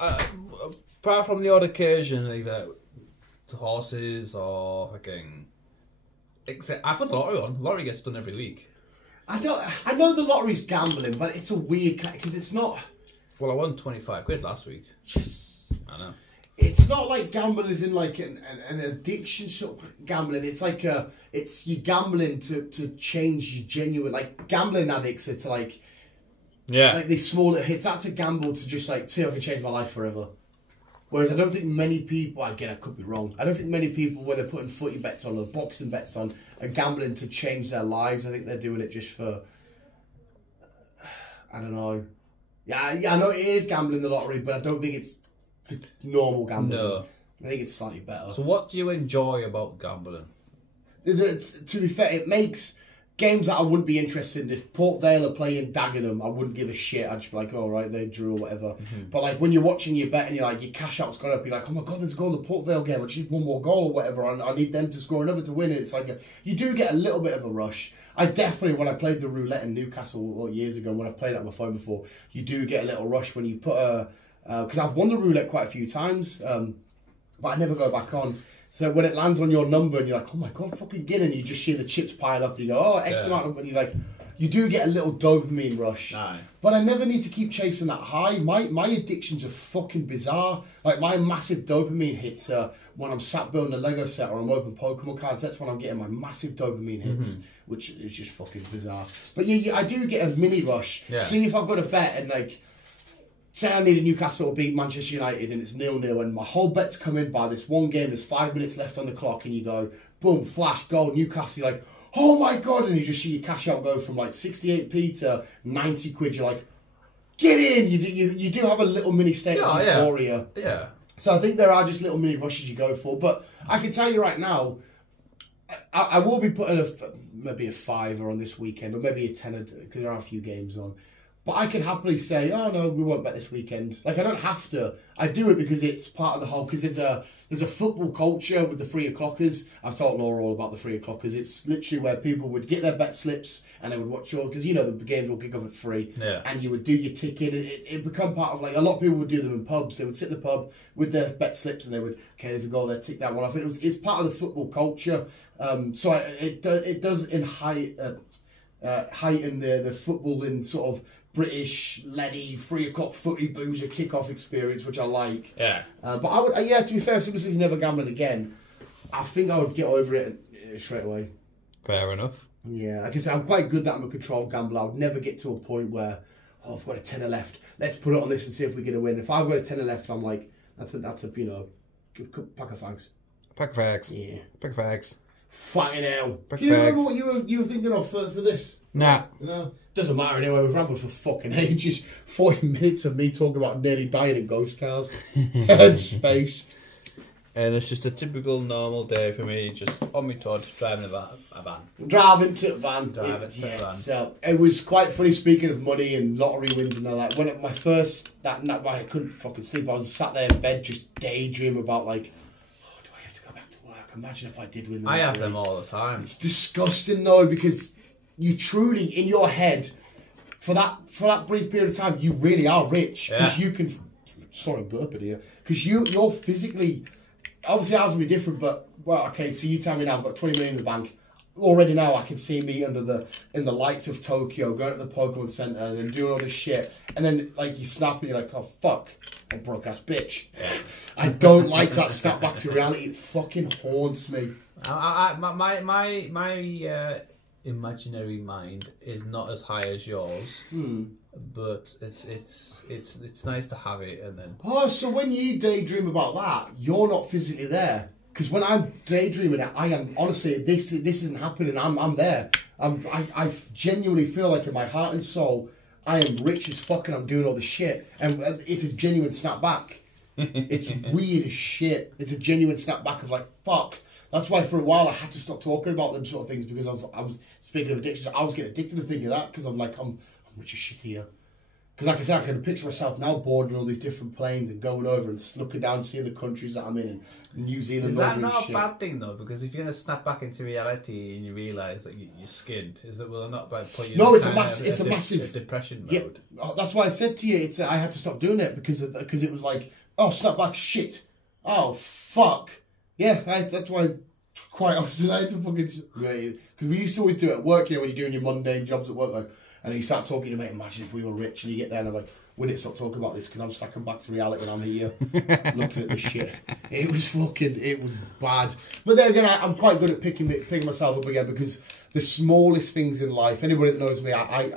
apart from the odd occasion, either to horses or fucking... Except I put lottery on. Lottery gets done every week. I know the lottery's gambling, but it's a weird because it's not. Well, I won 25 quid last week. I know. It's not like gambling is in like an addiction sort of gambling. It's like it's you gambling to change your genuine, like gambling addicts are to like, like these smaller hits. That's a gamble to just like see if I can change my life forever. Whereas I don't think many people, again, I could be wrong, I don't think many people, when they're putting footy bets on or boxing bets on, are gambling to change their lives. I think they're doing it just for, I don't know. Yeah, I know it is gambling, the lottery, but I don't think it's the normal gambling. No. I think it's slightly better. So what do you enjoy about gambling? To be fair, it makes games that I wouldn't be interested in. If Port Vale are playing Dagenham, I wouldn't give a shit. I'd just be like, all right, they drew or whatever. But like when you're watching your bet and you're like, your cash out's gone up, you're like, oh my God, there's a goal in the Port Vale game. I just need one more goal or whatever. And I need them to score another to win it. It's like, you do get a little bit of a rush. I definitely, when I played the roulette in Newcastle years ago, when I've played it on my phone before, you do get a little rush when you put because I've won the roulette quite a few times, but I never go back on. So when it lands on your number and you're like, oh my God, fucking get in, you just see the chips pile up and you go, oh, X amount of money. Like, you do get a little dopamine rush. Aye. But I never need to keep chasing that high. My addictions are fucking bizarre. Like, my massive dopamine hits when I'm sat building a Lego set or I'm opening Pokemon cards. That's when I'm getting my massive dopamine hits, which is just fucking bizarre. But yeah, I do get a mini rush. Yeah. See if I've got a bet and like, say I needed Newcastle to beat Manchester United and it's 0-0 and my whole bet's come in by this one game, there's 5 minutes left on the clock and you go, boom, flash, goal, Newcastle, you're like, oh my God, and you just see your cash out go from like 68p to 90 quid, you're like, get in! You do have a little mini state of euphoria. Yeah. So I think there are just little mini rushes you go for, but I can tell you right now, I will be putting maybe a fiver on this weekend, or maybe a tenner, because there are a few games on. But I can happily say, oh no, we won't bet this weekend. Like, I don't have to. I do it because it's part of the whole, because there's a football culture with the 3 o'clockers. I've taught Laura all about the 3 o'clockers. It's literally where people would get their bet slips and they would watch your, because you know the games will kick off at 3. Yeah. And you would do your ticket. It become part of, like, a lot of people would do them in pubs. They would sit in the pub with their bet slips and they would, okay, there's a goal there, tick that one off. It's part of the football culture. So it does heighten the footballing sort of British leady 3 o'clock footy boozer kickoff experience, which I like. Yeah. But I would, to be fair, if somebody says never gambling again, I think I would get over it straight away. Fair enough. Yeah, like I said, I'm quite good that I'm a controlled gambler. I would never get to a point where, oh, I've got a tenner left. Let's put it on this and see if we get a win. If I've got a tenner left, I'm like, that's a pack of fags. Pack of fags. Yeah. Pack of fags. Fucking hell. Pack Do you of remember fags. what you were thinking of for this? Nah. No. Doesn't matter anyway, we've rambled for fucking ages. 40 minutes of me talking about nearly dying in ghost cars. Headspace. And it's just a typical normal day for me, just on my Todd, driving a van. Driving to a van. Van. It was quite funny, speaking of money and lottery wins and all that. When my first, that night, I couldn't fucking sleep. I was sat there in bed just daydreaming about, like, oh, do I have to go back to work? Imagine if I did win the lottery. I have them all the time. It's disgusting though, because you truly, in your head, for that brief period of time, you really are rich. Because you can, sorry, burping here. Because you're physically, obviously ours will be different, but, well, okay, so you tell me now, I've got 20 million in the bank. Already now I can see me in the lights of Tokyo, going to the Pokemon Center and then doing all this shit. And then, like, you snap and you're like, oh, fuck, I'm a broke-ass bitch. I don't like that snap back to reality. It fucking haunts me. My imaginary mind is not as high as yours, but it's nice to have it. And then so when you daydream about that, you're not physically there. Because when I'm daydreaming, I am honestly, this isn't happening. I'm there. I genuinely feel like in my heart and soul, I am rich as fuck and I'm doing all the shit. And it's a genuine snap back. It's weird as shit. It's a genuine snap back of like, fuck. That's why for a while I had to stop talking about them sort of things, because I was speaking of addictions. I was getting addicted to thinking of that, because I'm like, I'm rich as shit here. Because like I said, I can picture myself now boarding all these different planes and going over and looking down, seeing the countries that I'm in, and New Zealand. Is that not a bad thing though? Because if you're going to snap back into reality and you realise that you're skinned, is that will not like put you? No, it's a massive depression Yeah, mode. that's why I said to you, I had to stop doing it because it was like, oh, snap back, shit, oh fuck, yeah. That's why quite often I had to fucking, because we used to always do it at work. You know, when you're doing your mundane jobs at work, like. And then you start talking to me, imagine if we were rich, and you get there and I'm like, we need to stop talking about this because I'm stacking back to reality and I'm here looking at this shit. It was bad. But then again, I'm quite good at picking myself up again, because the smallest things in life, anybody that knows me,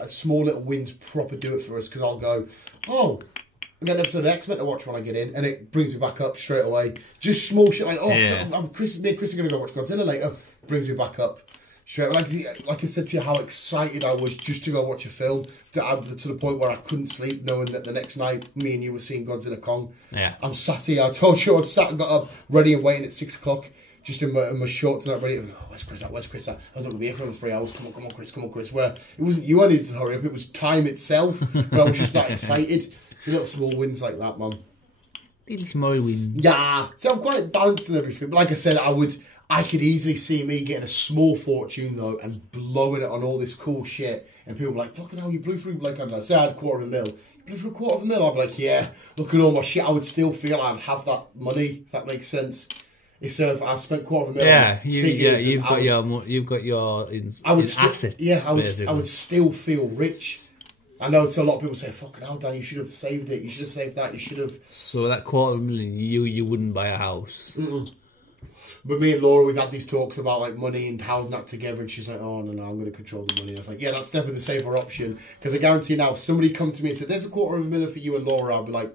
small little wins proper do it for us, because I'll go, oh, I got an episode of X-Men to watch when I get in, and it brings me back up straight away. Just small shit like, oh, me and Chris are going to go watch Godzilla later, brings me back up. Straight, like I said to you, how excited I was just to go watch a film, to the point where I couldn't sleep, knowing that the next night me and you were seeing Godzilla Kong. Yeah. I'm sat here. I told you I was sat and got up, ready and waiting at 6 o'clock, just in my shorts and that, ready. Oh, where's Chris at? Where's Chris at? I was not going to be here for another 3 hours. Come on, Chris. Where it wasn't you I needed to hurry up. It was time itself. But I was just that excited. It's little small wins like that, man. Little small wins. Yeah. So I'm quite balanced and everything. But like I said, I could easily see me getting a small fortune though and blowing it on all this cool shit. And people were like, fucking hell, you blew through, like, I don't know, say I had $250,000. You blew through $250,000? I'd be like, yeah, look at all my shit. I would still feel I'd have that money, if that makes sense. Instead of, I spent $250,000. Yeah, you've got your assets. Yeah, I would still feel rich. I know to a lot of people say, fucking hell, Dan, you should have saved it. You should have saved that. You should have. So that $250,000, you wouldn't buy a house. But me and Laura, we've had these talks about like money and housing that together, and she's like, "Oh no, I'm going to control the money." I was like, "Yeah, that's definitely the safer option." Because I guarantee now, if somebody come to me and said, "There's $250,000 for you and Laura," I'll be like,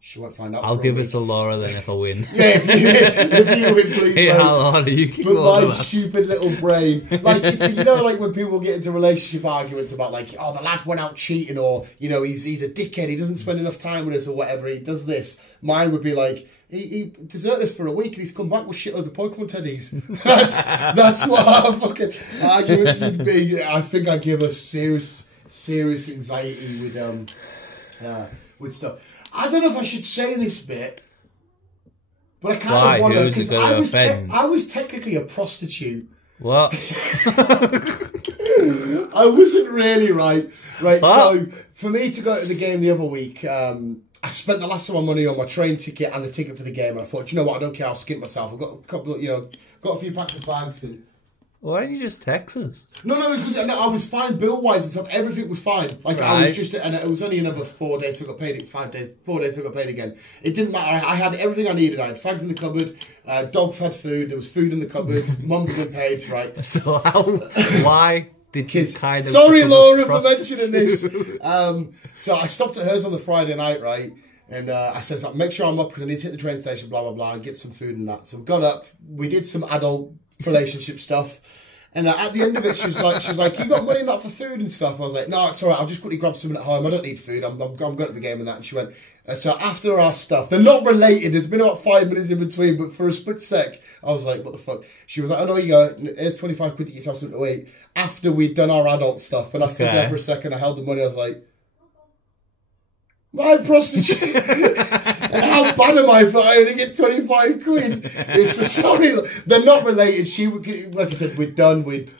"She won't find out." I'll give it to Laura then if I win. Yeah, if you win, please. Hey, how long you keep But my stupid little brain, like it's, you know, like when people get into relationship arguments about like, "Oh, the lad went out cheating," or you know, he's a dickhead, he doesn't spend enough time with us, or whatever, he does this. Mine would be like, he deserted us for a week and he's come back with shit of the Pokemon teddies. That's what our fucking arguments would be. I think I give us serious anxiety with stuff. I don't know if I should say this bit, but I kind of want to, because I was technically a prostitute. What? I wasn't really right. So for me to go to the game the other week, I spent the last of my money on my train ticket and the ticket for the game, and I thought, you know what, I don't care, I'll skimp myself. I've got a couple of, got a few packs of fags and... Why didn't you just text us? No, because I was fine bill-wise and stuff. Everything was fine. Like, right. I was just... And it was only another 4 days till I got paid. 5 days. 4 days till I got paid again. It didn't matter. I had everything I needed. I had fags in the cupboard. Dog-fed food. There was food in the cupboard. Mum had been paid, right? So why did you kind of... Sorry, Laura, for mentioning this. So I stopped at hers on the Friday night, right? And I said, make sure I'm up because I need to hit the train station, blah, blah, blah, and get some food and that. So we got up. We did some adult relationship stuff. And at the end of it, she was like, "You got money enough for food and stuff?" I was like, "No, it's all right. I'll just quickly grab something at home. I don't need food. I'm going to the game and that." And she went, so after our stuff, they're not related. There's been about 5 minutes in between, but for a split sec, I was like, "What the fuck?" She was like, "Oh no, you go. Here's 25 quid to get yourself something to eat." After we'd done our adult stuff, and I stood there for a second, I held the money. I was like, "My prostitute." And how bad am I for I only get 25 quid? It's so sorry. They're not related. She would, like I said, we'd done, we'd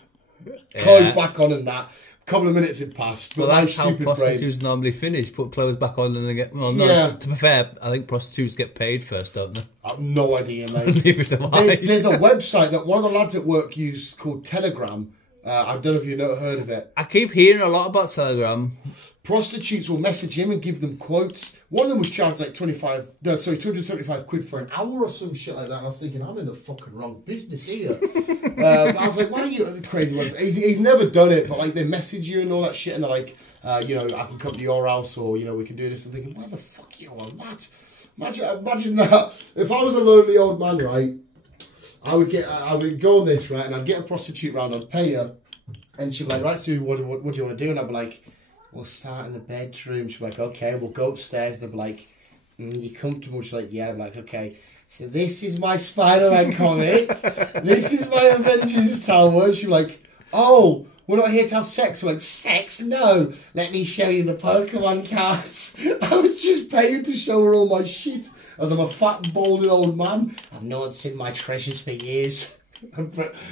closed back on and that. A couple of minutes had passed. But well, that's how prostitutes normally finish. Put clothes back on and then get... Well, no, yeah. To be fair, I think prostitutes get paid first, don't they? I have no idea, mate. Neither do I. There's a website that one of the lads at work used called Telegram. I don't know if you've heard of it. I keep hearing a lot about Telegram. Prostitutes will message him and give them quotes. One of them was charged like 275 quid for an hour or some shit like that. And I was thinking, I'm in the fucking wrong business here. But I was like, why are you the crazy ones? He's never done it, but like they message you and all that shit, and they're like, I can come to your house, or we can do this. I'm thinking, why the fuck are you on that? Imagine that. If I was a lonely old man, right, I would go on this, right, and I'd get a prostitute round, I'd pay her, and she'd be like, right, Stu, what do you want to do? And I'd be like, we'll start in the bedroom. She'd be like, okay, we'll go upstairs. And I'd be like, you comfortable? She's like, yeah. I'm like, okay. So this is my Spider-Man comic. This is my Avengers tower. She'd be like, oh, we're not here to have sex. I'm like, sex? No. Let me show you the Pokemon cards. I was just paying to show her all my shit. As I'm a fat, balding old man. I've not seen my treasures for years.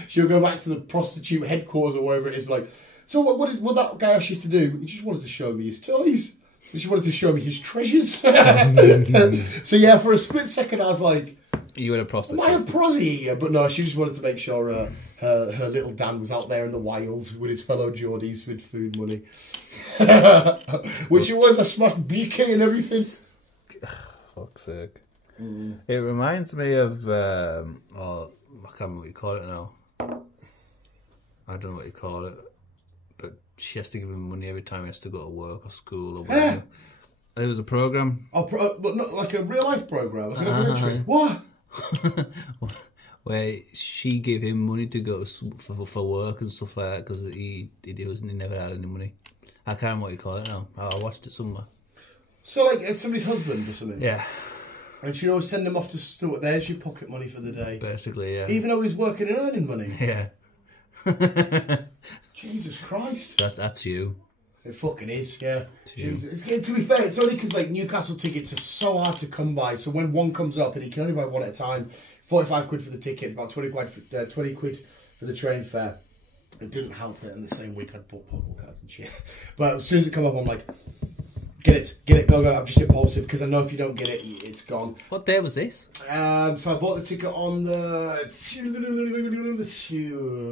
She'll go back to the prostitute headquarters or wherever it is, like, so what that guy asked you to do? He just wanted to show me his toys. He just wanted to show me his treasures. So yeah, for a split second I was like, you were a prostitute. Am I a prosy? But no, she just wanted to make sure her little Dan was out there in the wild with his fellow Geordies with food money. Which it was. I smashed BK and everything. Fuck's sake. It reminds me of I can't remember what you call it now. I don't know what you call it. But she has to give him money every time he has to go to work or school or whatever. There was a program. Oh, but not like a real life program, like a documentary. What? Where she gave him money to go for work and stuff like that because he never had any money. I can't remember what you call it now. I watched it somewhere. So like it's somebody's husband or something. Yeah. And she'd always send him off to school. There's your pocket money for the day. Basically, yeah. Even though he's working and earning money. Yeah. Jesus Christ. That's you. It fucking is, yeah. To be fair, it's only because like Newcastle tickets are so hard to come by. So when one comes up and you can only buy one at a time, 45 quid for the ticket, about 20 quid for the train fare. It didn't help that in the same week I'd bought Pokemon cards and shit. But as soon as it come up, I'm like, get it, go. I'm just impulsive because I know if you don't get it, it's gone. What day was this? So I bought the ticket on the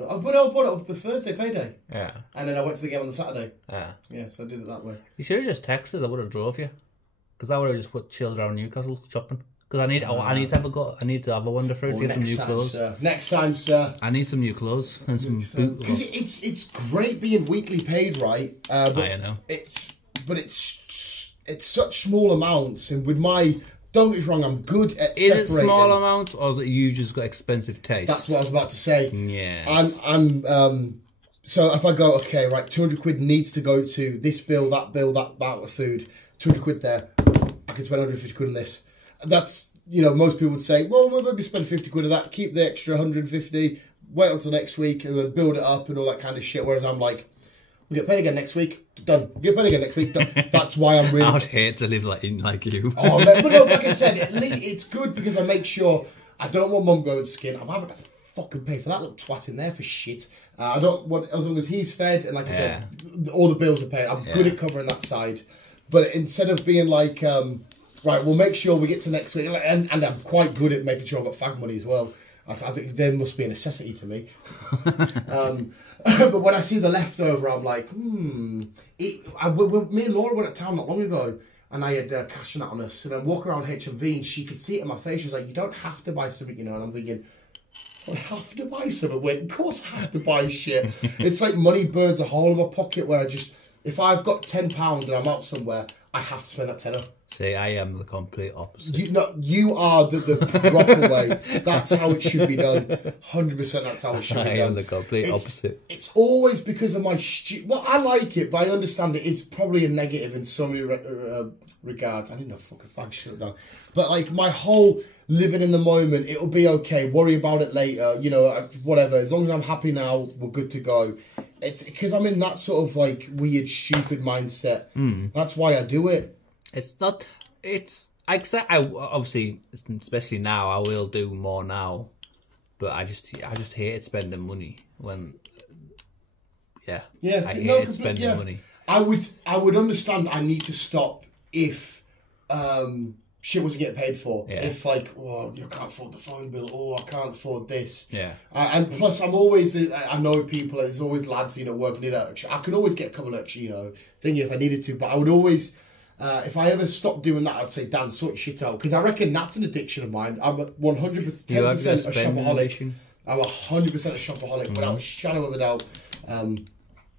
I bought it the Thursday payday. Yeah. And then I went to the game on the Saturday. Yeah. Yeah, so I did it that way. You should have just texted. I would have drove you. Because I would have just chilled around Newcastle shopping. Because I need to have a go. I need to have a wander through to get some new clothes. Sir. Next time, sir. I need some new clothes and some boot. Because it's great being weekly paid, right? I know. It's such small amounts, and with my, don't get me wrong, I'm good at separating. Is it small amounts, or is it you just got expensive taste? That's what I was about to say. Yeah. So if I go, okay, right, 200 quid needs to go to this bill, that amount of food, 200 quid there, I can spend 150 quid on this. That's, most people would say, well, we'll maybe spend 50 quid of that, keep the extra 150, wait until next week, and then build it up and all that kind of shit. Whereas I'm like, we'll get paid again next week, done. We'll get paid again next week, done. That's why I'm really... I'd hate to live like you. Oh, man, but no, like I said, it's good because I make sure I don't want mum going skin. I'm having to fucking pay for that little twat in there for shit. I don't want, as long as he's fed, and like I said, all the bills are paid. I'm good at covering that side. But instead of being like, right, we'll make sure we get to next week, and I'm quite good at making sure I've got fag money as well. I think there must be a necessity to me. But when I see the leftover, I'm like, me and Laura went to town not long ago, and I had cash in that on us. And I'm walking around HMV, and she could see it in my face. She was like, you don't have to buy something, And I'm thinking, I have to buy something. Wait, of course I have to buy shit. It's like money burns a hole in my pocket where if I've got £10 and I'm out somewhere, I have to spend that tenner. See, I am the complete opposite. You are the proper way. That's how it should be done. 100% that's how it should be done. I am the complete opposite. It's always because of my... Well, I like it, but I understand it. It's probably a negative in so many regards. I didn't know fucking fag shit down. But like my whole living in the moment, it'll be okay. Worry about it later. Whatever. As long as I'm happy now, we're good to go. It's because I'm in that sort of like weird, stupid mindset. That's why I do it. It's not. I obviously, especially now, I will do more now, but I just hated spending money when. I hated spending money. I would understand. I need to stop if shit wasn't getting paid for. Yeah. If like, oh, you can't afford the phone bill. Oh, I can't afford this. Yeah. And plus, I'm always. I know people. There's always lads, working it out. I can always get a couple extra, thingy if I needed to. But I would always. If I ever stopped doing that, I'd say, Dan, sort your shit out. Because I reckon that's an addiction of mine. I'm 100% a shopaholic. I'm 100% a shopaholic without a shadow of a doubt.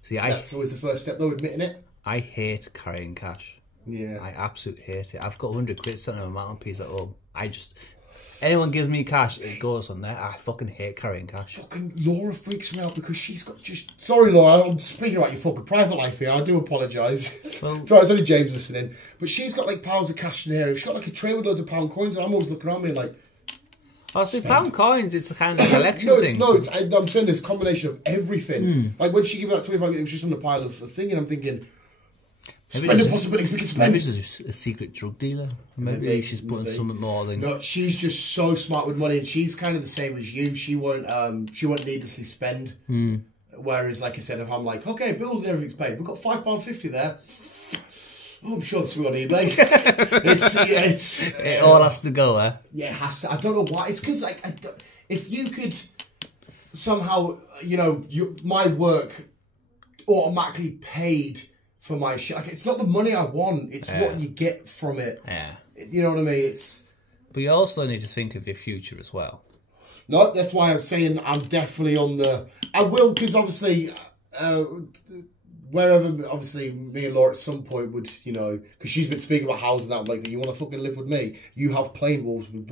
That's always the first step, though, admitting it. I hate carrying cash. Yeah. I absolutely hate it. I've got 100 quid sitting on my mantelpiece at home. Anyone gives me cash, it goes on there. I fucking hate carrying cash. Fucking Laura freaks me out because she's got Sorry, Laura, I'm speaking about your fucking private life here. I do apologise. Well, sorry, it's only James listening. But she's got like piles of cash in here. She's got like a tray with loads of pound coins, and I'm always looking around me like. Oh, see, pound coins, it's a kind of collection thing. I'm saying this combination of everything. Like when she gave me that 25, it was just on the pile of the thing, and I'm thinking. Spending possibilities we can spend. Maybe she's a secret drug dealer. Maybe she's putting something more than. No, she's just so smart with money, and she's kind of the same as you. She won't needlessly spend. Whereas, like I said, if I'm like, okay, bills and everything's paid, we've got £5.50 there. Oh, I'm sure that's what I need, mate. It all has to go there. Yeah, it has to. I don't know why. It's because like, if you could somehow, my work automatically paid. For my shit, like, it's not the money I want; it's what you get from it. Yeah, you know what I mean. But you also need to think of your future as well. No, that's why I'm saying I'm definitely on the. I will, because obviously, wherever, obviously, me and Laura at some point would, because she's been speaking about housing that. I'm like, you want to fucking live with me? You have plain walls with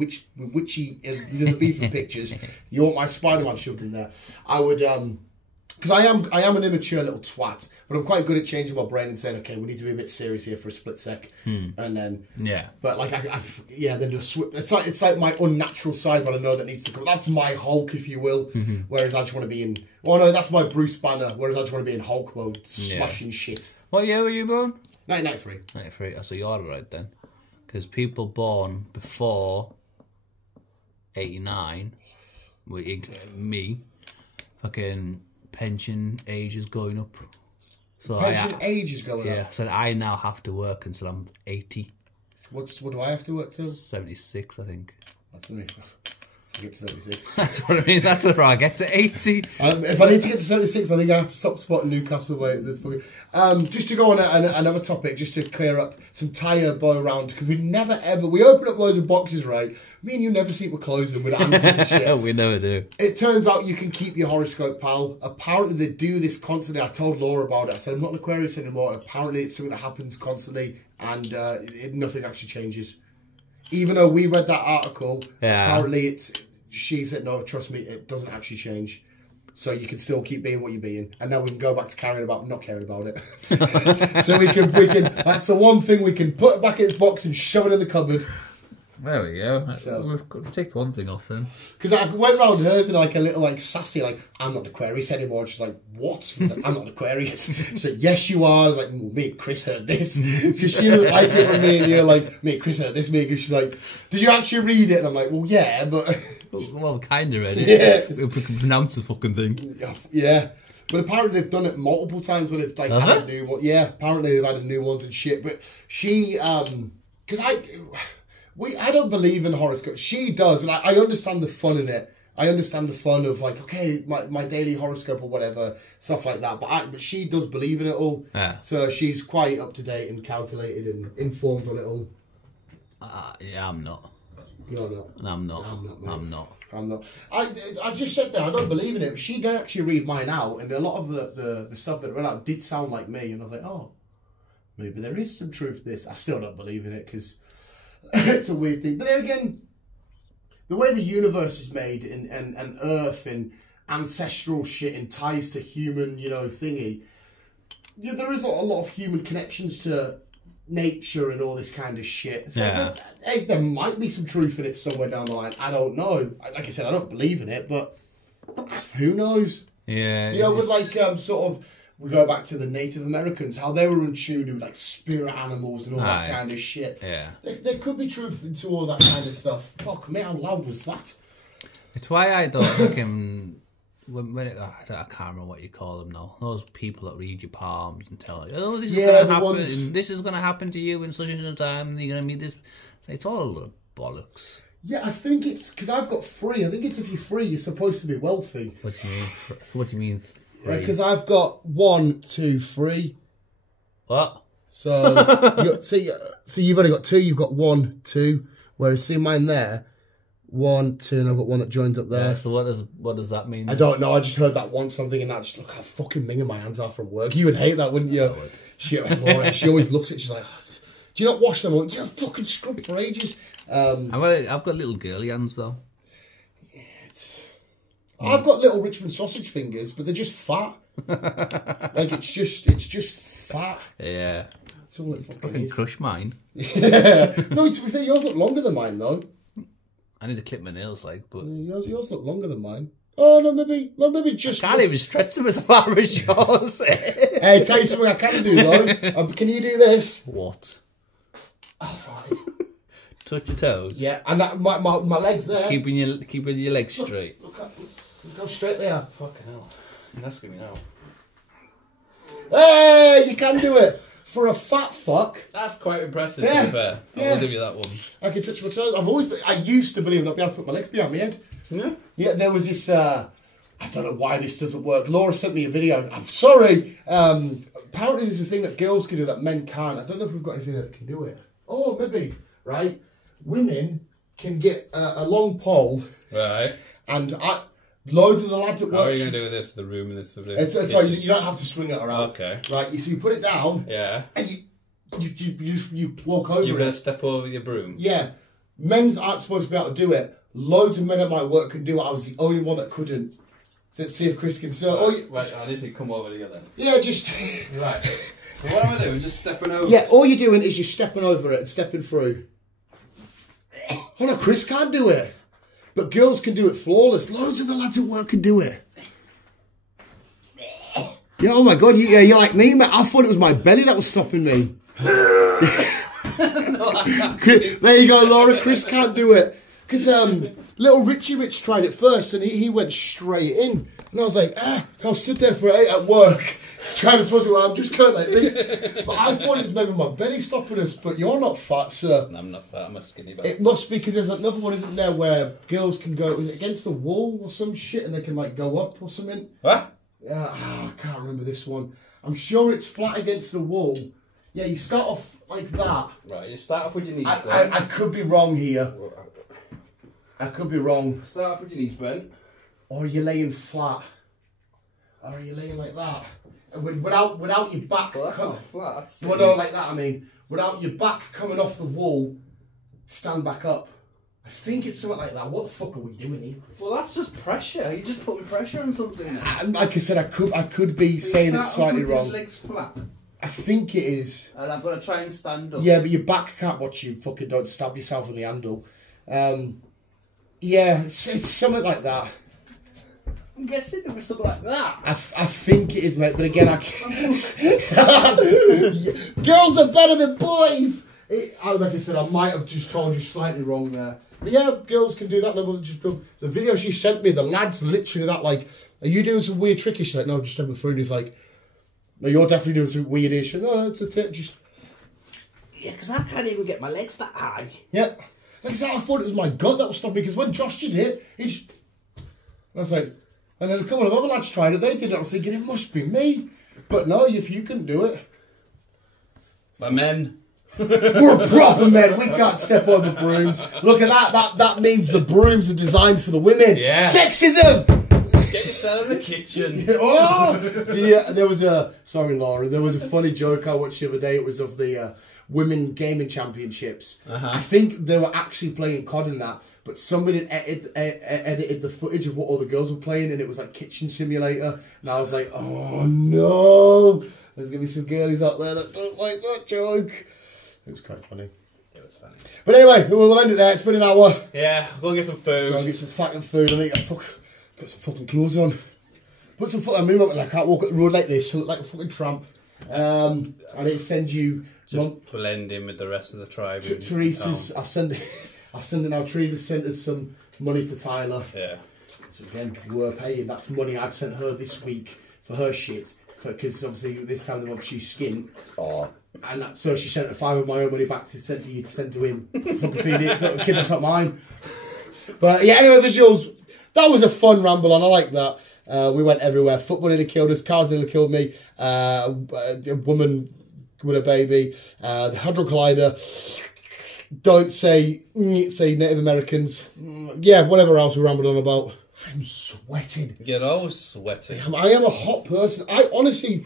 witchy Elizabethan pictures. You want my Spider-Man shoved in there? I would, because I am an immature little twat. But I'm quite good at changing my brain and saying, okay, we need to be a bit serious here for a split sec, and then But like then do a swip. It's like my unnatural side, but I know that needs to come. That's my Hulk, if you will. Whereas I just want to be in. Well, no, that's my Bruce Banner. Whereas I just want to be in Hulk mode, smashing shit. What year were you born? 1993. 93. So you're right then, because people born before 89, me, fucking pension age is going up. So pension age is going up. Yeah, so I now have to work until I'm 80. What do I have to work till? 76, I think. That's me. to get to 76. That's what I mean. That's where I get to 80. If I need to get to 76, I think I have to stop supporting Newcastle. Just to go on another topic, just to clear up some tyre boy around, because we open up loads of boxes, right? Me and you never seem to close them with answers and shit. We never do. It turns out you can keep your horoscope, pal. Apparently they do this constantly. I told Laura about it. I said, I'm not an Aquarius anymore. Apparently it's something that happens constantly, and nothing actually changes. Even though we read that article, apparently she said, no, trust me, it doesn't actually change. So you can still keep being what you're being. And now we can go back to not caring about it. So we can, that's the one thing we can put it back in its box and shove it in the cupboard. There we go. So, we've got to take one thing off then. Because I went around hers and like a little like sassy, like, I'm not an Aquarius anymore. She's like, what? Like, I'm not an Aquarius. So yes, you are. I was like, well, me and Chris heard this. Because she doesn't like it when me and you're like, me and Chris heard this. Because she's like, did you actually read it? And I'm like, well, yeah, but... Well, kind of read it. Yeah. If we can pronounce the fucking thing. Yeah. But apparently they've done it multiple times where they've like added new ones. Yeah, apparently they've added new ones and shit. But she, because I don't believe in horoscopes. She does, and I understand the fun in it. I understand the fun of like, okay, my daily horoscope or whatever, stuff like that. But she does believe in it all. Yeah. So she's quite up to date and calculated and informed on it all. Yeah, I'm not. You're not. I'm not. I'm not. I just said that I don't believe in it. But she did actually read mine out, and a lot of the stuff that read out did sound like me, and I was like, oh, maybe there is some truth to this. I still don't believe in it because it's a weird thing. But then again, the way the universe is made and Earth and ancestral shit and ties to human, thingy. Yeah, there is a lot of human connections to nature and all this kind of shit. So there might be some truth in it somewhere down the line. I don't know. Like I said, I don't believe in it, but who knows? Yeah. With like sort of, we go back to the Native Americans, how they were in tune with like spirit animals and all that kind of shit. Yeah. There could be truth into all that kind of stuff. Fuck me, how loud was that? It's why I don't fucking... I can't remember what you call them now. Those people that read your palms and tell you, oh, this is going to happen. This is going to happen to you in such and such time. And you're going to meet this. It's all a lot of bollocks. Yeah, I think it's because I've got free. I think it's if you're free, you're supposed to be wealthy. What do you mean? What do you mean? Because I've got 1, 2, 3. What? So so you've only got 2. You've got 1, 2. Whereas see mine there. 1, 2, and I've got one that joins up there. Yeah, so what does that mean? I don't know. I just heard that once. Something and that. Just look how fucking minging my hands are from work. You would hate that, wouldn't you? Laura, she always looks at it. She's like, oh, "Do you not wash them? Do you not fucking scrub for ages?" I've got little girly hands though. Yeah, I've got little Richmond sausage fingers, but they're just fat. Like it's just fat. Yeah. That's all it fucking is. Crush mine. Yeah. No, to be fair, yours look longer than mine though. I need to clip my nails, but yours look longer than mine. Oh no, maybe just. I can't even stretch them as far as yours. Hey, tell you something I can do though. Can you do this? What? Oh, fine. Touch your toes. Yeah, and that, my legs there. Keeping your legs straight. Look, go straight there. Fucking hell! You're asking me now. Hey, you can do it. For a fat fuck. That's quite impressive, to be fair. I will give you that one. I can touch my toes. I used to believe I'd be able to put my legs behind my head. Yeah? Yeah, there was this, I don't know why this doesn't work. Laura sent me a video. I'm sorry. Apparently there's a thing that girls can do that men can't. I don't know if we've got anything that can do it. Oh, maybe. Right? Women can get a long pole. Right. And loads of the lads at work. How are you going to do with this for the room and this for the... Sorry, you don't have to swing it around. Okay. Right, so you put it down. Yeah. And you walk over You're going to step over your broom? Yeah. Men's aren't supposed to be able to do it. Loads of men at my work can do it. I was the only one that couldn't. Let's see if Chris can... Right, I need to come over here then. Yeah, just... Right. So what am I doing? Just stepping over? Yeah, all you're doing is you're stepping over it and stepping through. Oh no, Chris can't do it. But girls can do it flawless. Loads of the lads at work can do it. Yeah, oh my God, you're like me, mate. I thought it was my belly that was stopping me. There you go, Laura. Chris can't do it. Because little Richie Rich tried it first, and he went straight in. And I was like, I stood there for 8 at work, trying to suppose I'm just going like this. But I thought it was maybe my belly stopping us, but you're not fat, sir. No, I'm not fat, I'm a skinny bastard. It must be, because there's another one, isn't there, where girls can go against the wall or some shit, and they can, like, go up or something. What? Yeah, I can't remember this one. I'm sure it's flat against the wall. Yeah, you start off like that. Right, you start off with your knees bent. I could be wrong here. I could be wrong. Start off with your knees bent. Or are you laying flat? Or are you laying like that? And without your back... Well, that's not flat. That's well, no, like that, I mean. Without your back coming off the wall, stand back up. I think it's something like that. What the fuck are we doing here? Well, that's just pressure. You just putting pressure on something. Like I said, I could be saying it slightly wrong. Your legs flat. I think it is. And I've got to try and stand up. Yeah, but your back can't watch you fucking don't stab yourself on the handle. Yeah, it's something like that. I'm guessing it was something like that. I think it is, mate. But again, girls are better than boys. Like I said, I might have just told you slightly wrong there. But yeah, girls can do that. The video she sent me, the lad's literally that, like, are you doing some weird tricky shit? No, I'm just having the phone. He's like, no, you're definitely doing some weird shit. No, it's a tip. Just... Yeah, because I can't even get my legs that high. Yeah. Like I said, I thought it was my gut that was stopping me, because when Josh did it, he just... I was like... And then a couple of other lads tried it, they did it. I was thinking, it must be me. But no, if you can do it. My men. We're proper men. We can't step over brooms. Look at that. That means the brooms are designed for the women. Yeah. Sexism! Get yourself in the kitchen. Oh! Yeah, there was a... Sorry, Laura. There was a funny joke I watched the other day. It was of the Women Gaming Championships. I think they were actually playing COD in that. But somebody had edited the footage of what all the girls were playing, and it was like Kitchen Simulator. And I was like, oh no, there's going to be some girlies out there that don't like that joke. It was quite funny. It was funny. But anyway, we'll end it there. It's been an hour. Yeah, go and get some food. Go and get some fucking food. I need to put some fucking clothes on. Put some fucking... I mean, I can't walk up the road like this. I look like a fucking tramp. I need to send you... Just blend in with the rest of the tribe. Teresa's... I'll send it now. Teresa sent us some money for Tyler. Yeah. So again, we're paying. That's money I've sent her this week for her shit. Because obviously this time of the month she's skint. Oh. And so she sent 5 of my own money back to send to you to send to him. Fucking feed it. Kid, that's not mine. But yeah, anyway, visuals. That was a fun ramble on. I like that. We went everywhere. Football nearly killed us. Cars nearly killed me. A woman with a baby. The Hadron Collider. Don't say Native Americans. Yeah, whatever else we rambled on about. I'm sweating. You're always sweating. I am a hot person. I honestly,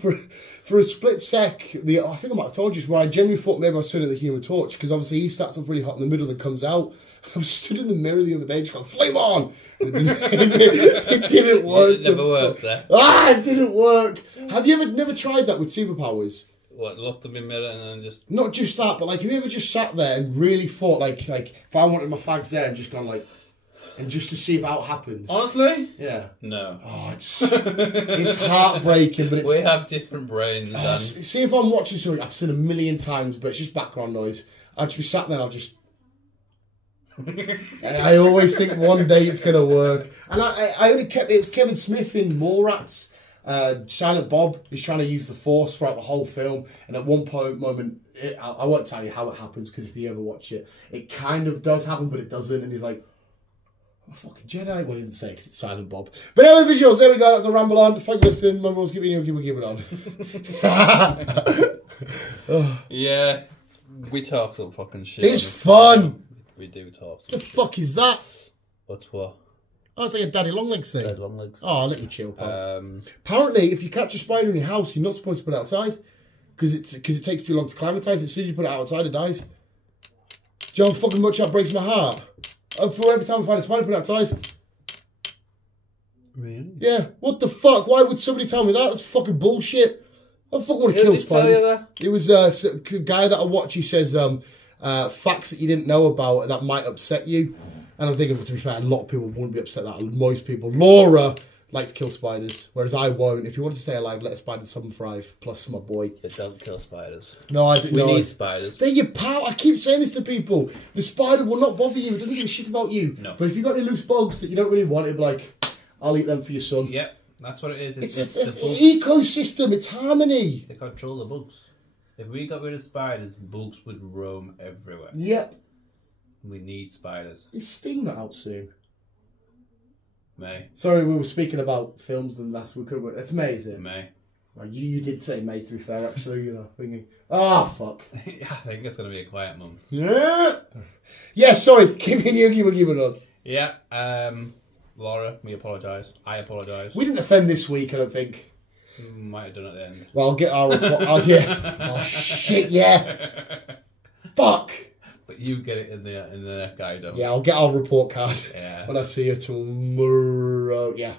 for a split sec, I think I might have told you, where I genuinely thought maybe I was turning the Human Torch, because obviously he starts off really hot in the middle and comes out. I was stood in the mirror the other day just going, flame on! It didn't work. It never worked there. It didn't work. Have you never tried that with superpowers? What, looked in the mirror and then just... Not just that, but like, have you ever just sat there and really thought, like if I wanted my fags there and just gone like, and just to see if how it happens? Honestly? Yeah. No. Oh, it's heartbreaking, but it's... We have different brains, Dan. See, if I'm watching something I've seen a million times, but it's just background noise, I'll just be sat there and I'll just... And I always think one day it's going to work. And I only kept... It was Kevin Smith in Mallrats. Silent Bob is trying to use the Force throughout the whole film, and at one moment, I won't tell you how it happens, because if you ever watch it, it kind of does happen, but it doesn't, and he's like, I'm a fucking Jedi. Well, he didn't say, because it's Silent Bob. But anyway, visuals, there we go, that's a ramble on. Thank you for listening. Remember, keep it on. Yeah, we talk some fucking shit. It's fun. We do talk. The fuck is that? What's what? Oh, it's like a Daddy Longlegs thing. Daddy Longlegs. Oh, let me chill, pal. Apparently, if you catch a spider in your house, you're not supposed to put it outside, because it takes too long to acclimatise it. As soon as you put it outside, it dies. Do you know how fucking much that breaks my heart? For every time I find a spider, put it outside. Really? Yeah. What the fuck? Why would somebody tell me that? That's fucking bullshit. I fucking want to kill spiders. It was a guy that I watch. He says facts that you didn't know about that might upset you. And I'm thinking, to be fair, a lot of people wouldn't be upset that. Most people. Laura like to kill spiders, whereas I won't. If you want to stay alive, let a spider thrive. Plus my boy. They don't kill spiders. No, I don't. We need spiders. They're your pal. I keep saying this to people. The spider will not bother you. It doesn't give a shit about you. No. But if you've got any loose bugs that you don't really want, it'll be like, I'll eat them for your son. Yep, that's what it is. It's an ecosystem. It's harmony. They control the bugs. If we got rid of spiders, bugs would roam everywhere. Yep. We need spiders. Is Sting not out soon? May. Sorry, we were speaking about films and last week. It's May, is it? May. Well, you did say May, to be fair, actually. You know, thinking, fuck. I think it's going to be a quiet month. Yeah. Yeah, sorry. Give me on. Yeah. Laura, we apologise. I apologise. We didn't offend this week, I don't think. Might have done at the end. Well, I'll get our report. Yeah. Oh, shit, yeah. Fuck. But you get it in the guide. Yeah, I'll get our report card when I see you tomorrow. Yeah.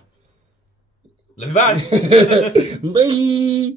Live bad. Bye.